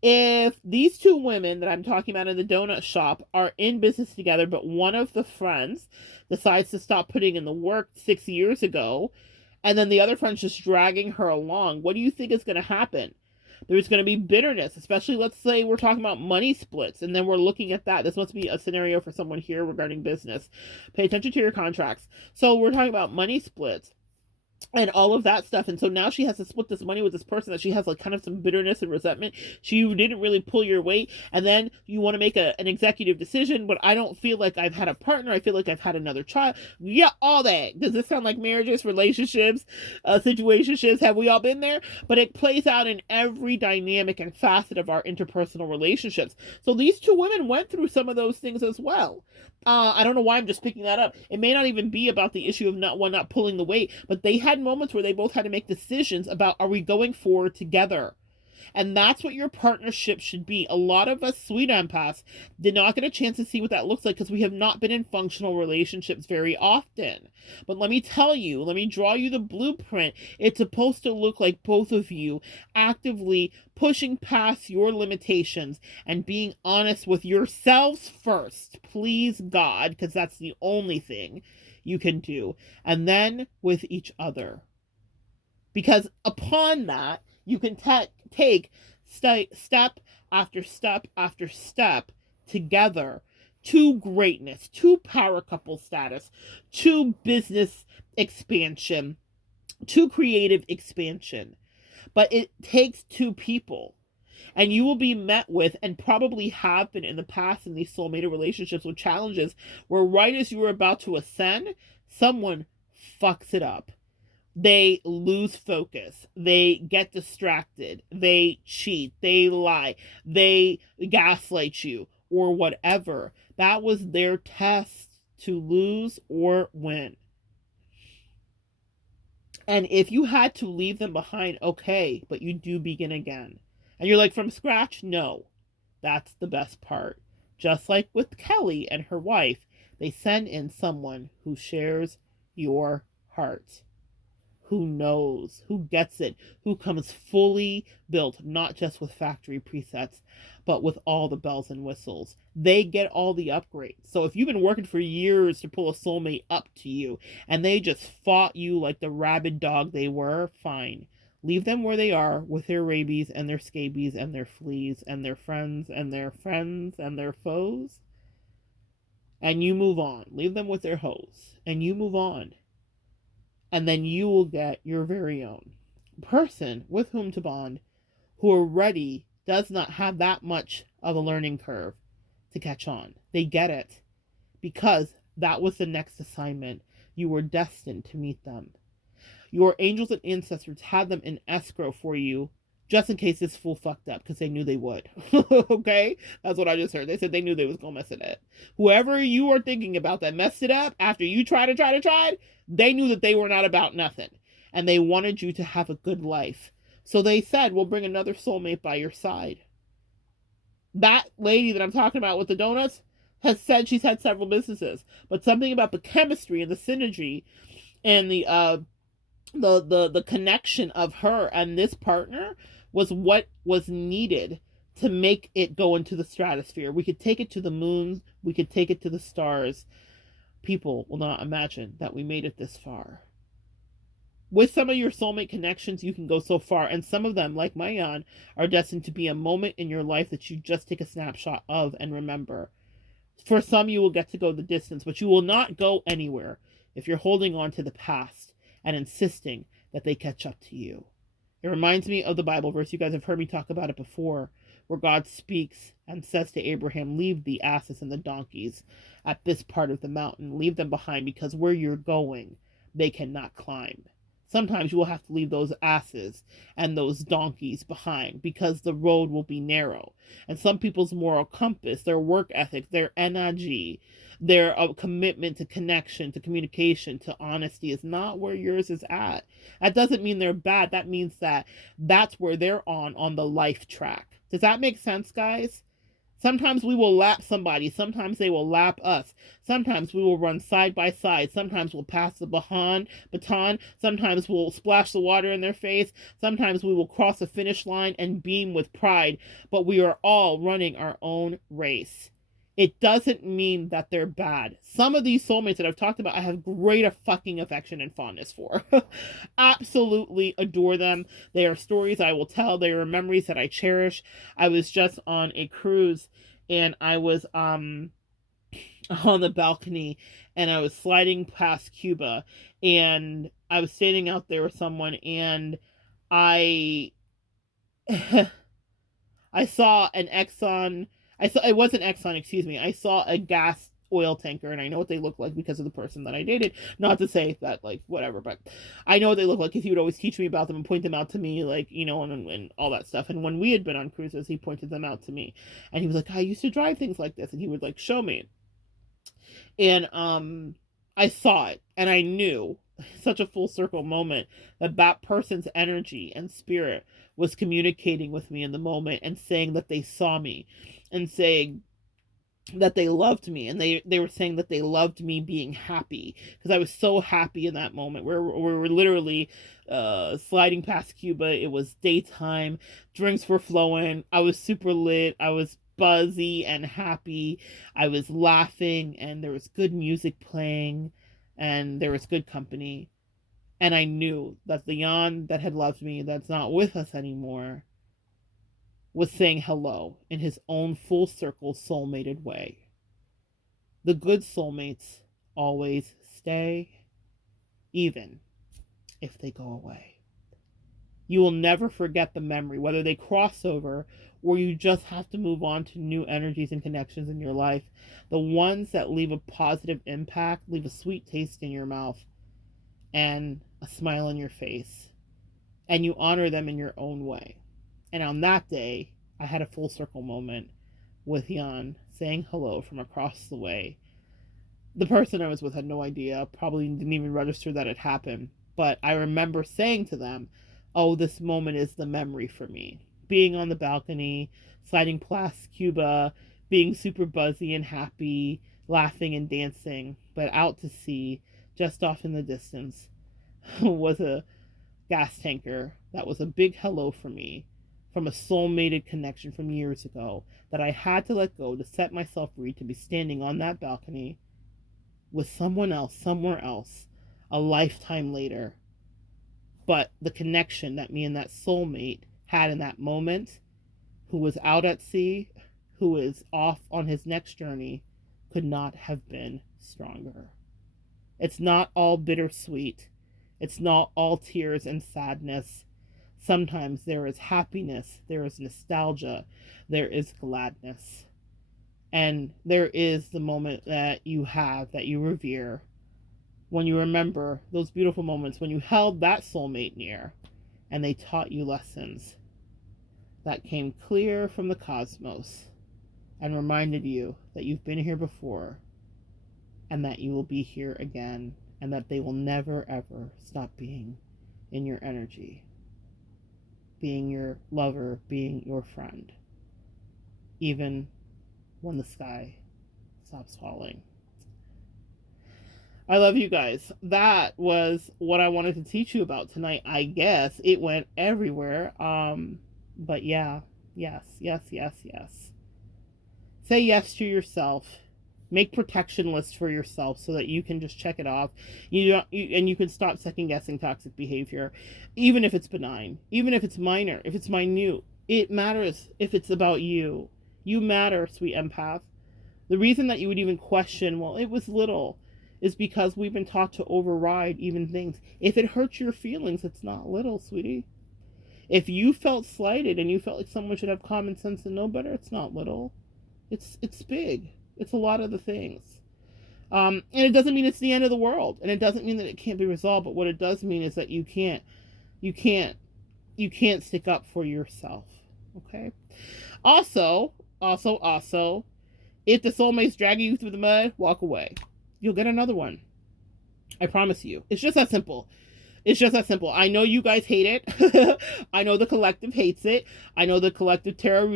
If these two women that I'm talking about in the donut shop are in business together, but one of the friends decides to stop putting in the work 6 years ago, and then the other friend's just dragging her along, what do you think is going to happen? There's going to be bitterness, especially let's say we're talking about money splits, and then we're looking at that. This must be a scenario for someone here regarding business. Pay attention to your contracts. So we're talking about money splits and all of that stuff. And so now she has to split this money with this person that she has like kind of some bitterness and resentment. She didn't really pull your weight. And then you want to make an executive decision, but I don't feel like I've had a partner. I feel like I've had another child. Yeah, all that. Does this sound like marriages, relationships, situationships? Have we all been there? But it plays out in every dynamic and facet of our interpersonal relationships. So these two women went through some of those things as well. I don't know why I'm just picking that up. It may not even be about the issue of not pulling the weight, but they had moments where they both had to make decisions about, are we going forward together? And that's what your partnership should be. A lot of us sweet empaths did not get a chance to see what that looks like because we have not been in functional relationships very often. But let me tell you, let me draw you the blueprint. It's supposed to look like both of you actively pushing past your limitations and being honest with yourselves first. Please, God, because that's the only thing you can do. And then with each other. Because upon that, you can take step after step after step together to greatness, to power couple status, to business expansion, to creative expansion. But it takes two people. And you will be met with, and probably have been in the past in these soulmate relationships, with challenges where right as you are about to ascend, someone fucks it up. They lose focus. They get distracted. They cheat. They lie. They gaslight you or whatever. That was their test to lose or win. And if you had to leave them behind, okay, but you do begin again. And you're like, from scratch? No. That's the best part. Just like with Kelly and her wife, they send in someone who shares your heart, who knows, who gets it, who comes fully built, not just with factory presets, but with all the bells and whistles. They get all the upgrades. So if you've been working for years to pull a soulmate up to you, and they just fought you like the rabid dog they were, fine. Leave them where they are with their rabies and their scabies and their fleas and their friends and their friends and their foes. And you move on. Leave them with their hoes. And you move on. And then you will get your very own person with whom to bond, who already does not have that much of a learning curve to catch on. They get it because that was the next assignment. You were destined to meet them. Your angels and ancestors had them in escrow for you just in case this fool fucked up, because they knew they would. Okay? That's what I just heard. They said they knew they was gonna mess it up. Whoever you are thinking about that messed it up after you tried, they knew that they were not about nothing. And they wanted you to have a good life. So they said, we'll bring another soulmate by your side. That lady that I'm talking about with the donuts has said she's had several businesses, but something about the chemistry and the synergy and the connection of her and this partner was what was needed to make it go into the stratosphere. We could take it to the moon, we could take it to the stars. People will not imagine that we made it this far. With some of your soulmate connections, you can go so far, and some of them, like Mayan, are destined to be a moment in your life that you just take a snapshot of and remember. For some, you will get to go the distance, but you will not go anywhere if you're holding on to the past and insisting that they catch up to you. It reminds me of the Bible verse. You guys have heard me talk about it before, where God speaks and says to Abraham, leave the asses and the donkeys at this part of the mountain. Leave them behind, because where you're going, they cannot climb. Sometimes you will have to leave those asses and those donkeys behind, because the road will be narrow. And some people's moral compass, their work ethic, their energy, their commitment to connection, to communication, to honesty is not where yours is at. That doesn't mean they're bad. That means that that's where they're on the life track. Does that make sense, guys? Sometimes we will lap somebody. Sometimes they will lap us. Sometimes we will run side by side. Sometimes we'll pass the baton. Sometimes we'll splash the water in their face. Sometimes we will cross the finish line and beam with pride. But we are all running our own race. It doesn't mean that they're bad. Some of these soulmates that I've talked about, I have great fucking affection and fondness for. Absolutely adore them. They are stories I will tell. They are memories that I cherish. I was just on a cruise, and I was on the balcony, and I was sliding past Cuba, and I was standing out there with someone, and I I saw an Exxon. It wasn't Exxon, excuse me. I saw a gas oil tanker, and I know what they look like because of the person that I dated. Not to say that, like, whatever, but I know what they look like because he would always teach me about them and point them out to me, like, you know, and all that stuff. And when we had been on cruises, he pointed them out to me, and he was like, I used to drive things like this, and he would, like, show me. And I saw it, and I knew, such a full circle moment, that person's energy and spirit was communicating with me in the moment and saying that they saw me and saying that they loved me, and they were saying that they loved me being happy, because I was so happy in that moment where we were literally sliding past Cuba. It was daytime, drinks were flowing, I was super lit, I was buzzy and happy, I was laughing, and there was good music playing, and there was good company. And I knew that the Jan that had loved me, that's not with us anymore, was saying hello in his own full circle soulmated way. The good soulmates always stay, even if they go away. You will never forget the memory, whether they cross over or you just have to move on to new energies and connections in your life. The ones that leave a positive impact, leave a sweet taste in your mouth and a smile on your face. And you honor them in your own way. And on that day, I had a full circle moment with Jan saying hello from across the way. The person I was with had no idea, probably didn't even register that it happened. But I remember saying to them, oh, this moment is the memory for me. Being on the balcony, sliding past Cuba, being super buzzy and happy, laughing and dancing, but out to sea, just off in the distance, was a gas tanker that was a big hello for me from a soulmated connection from years ago that I had to let go to set myself free to be standing on that balcony with someone else, somewhere else, a lifetime later. But the connection that me and that soulmate had in that moment, who was out at sea, who is off on his next journey, could not have been stronger. It's not all bittersweet. It's not all tears and sadness. Sometimes there is happiness, there is nostalgia, there is gladness. And there is the moment that you have, that you revere, when you remember those beautiful moments when you held that soulmate near and they taught you lessons. that came clear from the cosmos and reminded you that you've been here before and that you will be here again, and that they will never ever stop being in your energy, being your lover, being your friend, even when the sky stops falling. I love you guys. That was what I wanted to teach you about tonight. I guess it went everywhere. But yeah, yes. Say yes to yourself. Make protection lists for yourself so that you can just check it off. And you can stop second guessing toxic behavior, even if it's benign, even if it's minor, if it's minute. It matters if it's about you. You matter, sweet empath. The reason that you would even question, well, it was little, is because we've been taught to override even things. If it hurts your feelings, it's not little, sweetie. If you felt slighted and you felt like someone should have common sense and know better, it's not little. It's big. It's a lot of the things. And it doesn't mean it's the end of the world. And it doesn't mean that it can't be resolved. But what it does mean is that you can't stick up for yourself. Okay? Also, if the soulmate's dragging you through the mud, walk away. You'll get another one. I promise you. It's just that simple. I know you guys hate it. I know the collective hates it. I know the collective tarot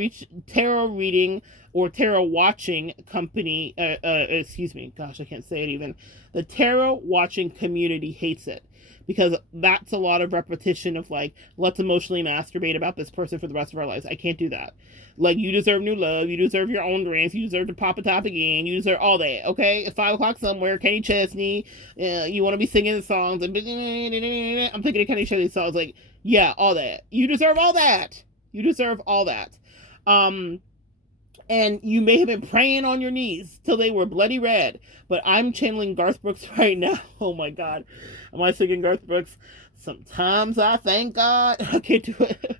reading or tarot watching company, excuse me, gosh, I can't say it even. The tarot watching community hates it. Because that's a lot of repetition of like, let's emotionally masturbate about this person for the rest of our lives. I can't do that. Like, you deserve new love. You deserve your own dance. You deserve to pop a top again. You deserve all that, okay? At 5 o'clock somewhere, Kenny Chesney, you want to be singing the songs. And I'm thinking of Kenny Chesney songs like, yeah, all that. You deserve all that. You deserve all that. And you may have been praying on your knees till they were bloody red. But I'm channeling Garth Brooks right now. Oh my God. Am I singing Garth Brooks? Sometimes I thank God. I can't do it.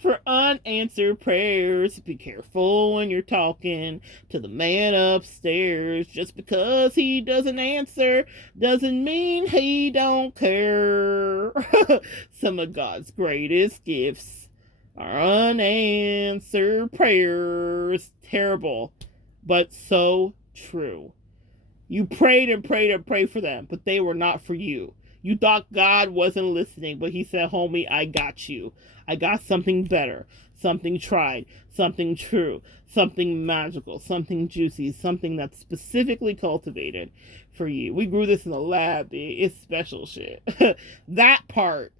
For unanswered prayers. Be careful when you're talking to the man upstairs. Just because he doesn't answer doesn't mean he don't care. Some of God's greatest gifts are unanswered prayers. Terrible, but so true. You prayed and prayed and prayed for them, but they were not for you. You thought God wasn't listening, but he said, homie, I got you. I got something better, something tried, something true, something magical, something juicy, something that's specifically cultivated for you. We grew this in the lab. It's special shit. That part,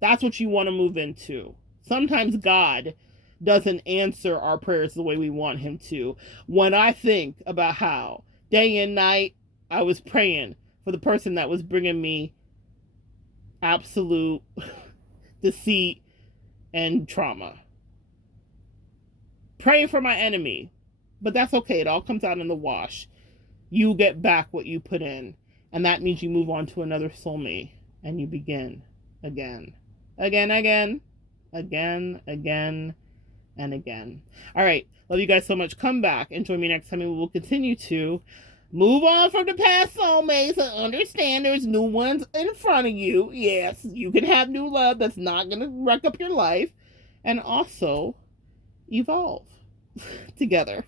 that's what you want to move into. Sometimes God doesn't answer our prayers the way we want him to. When I think about how day and night I was praying for the person that was bringing me absolute deceit and trauma. Pray for my enemy. But that's okay. It all comes out in the wash. You get back what you put in. And that means you move on to another soulmate. And you begin again. Again, and again. All right. Love you guys so much. Come back and join me next time, and we will continue to move on from the past soulmates and understand there's new ones in front of you. Yes, you can have new love that's not going to wreck up your life. And also evolve together.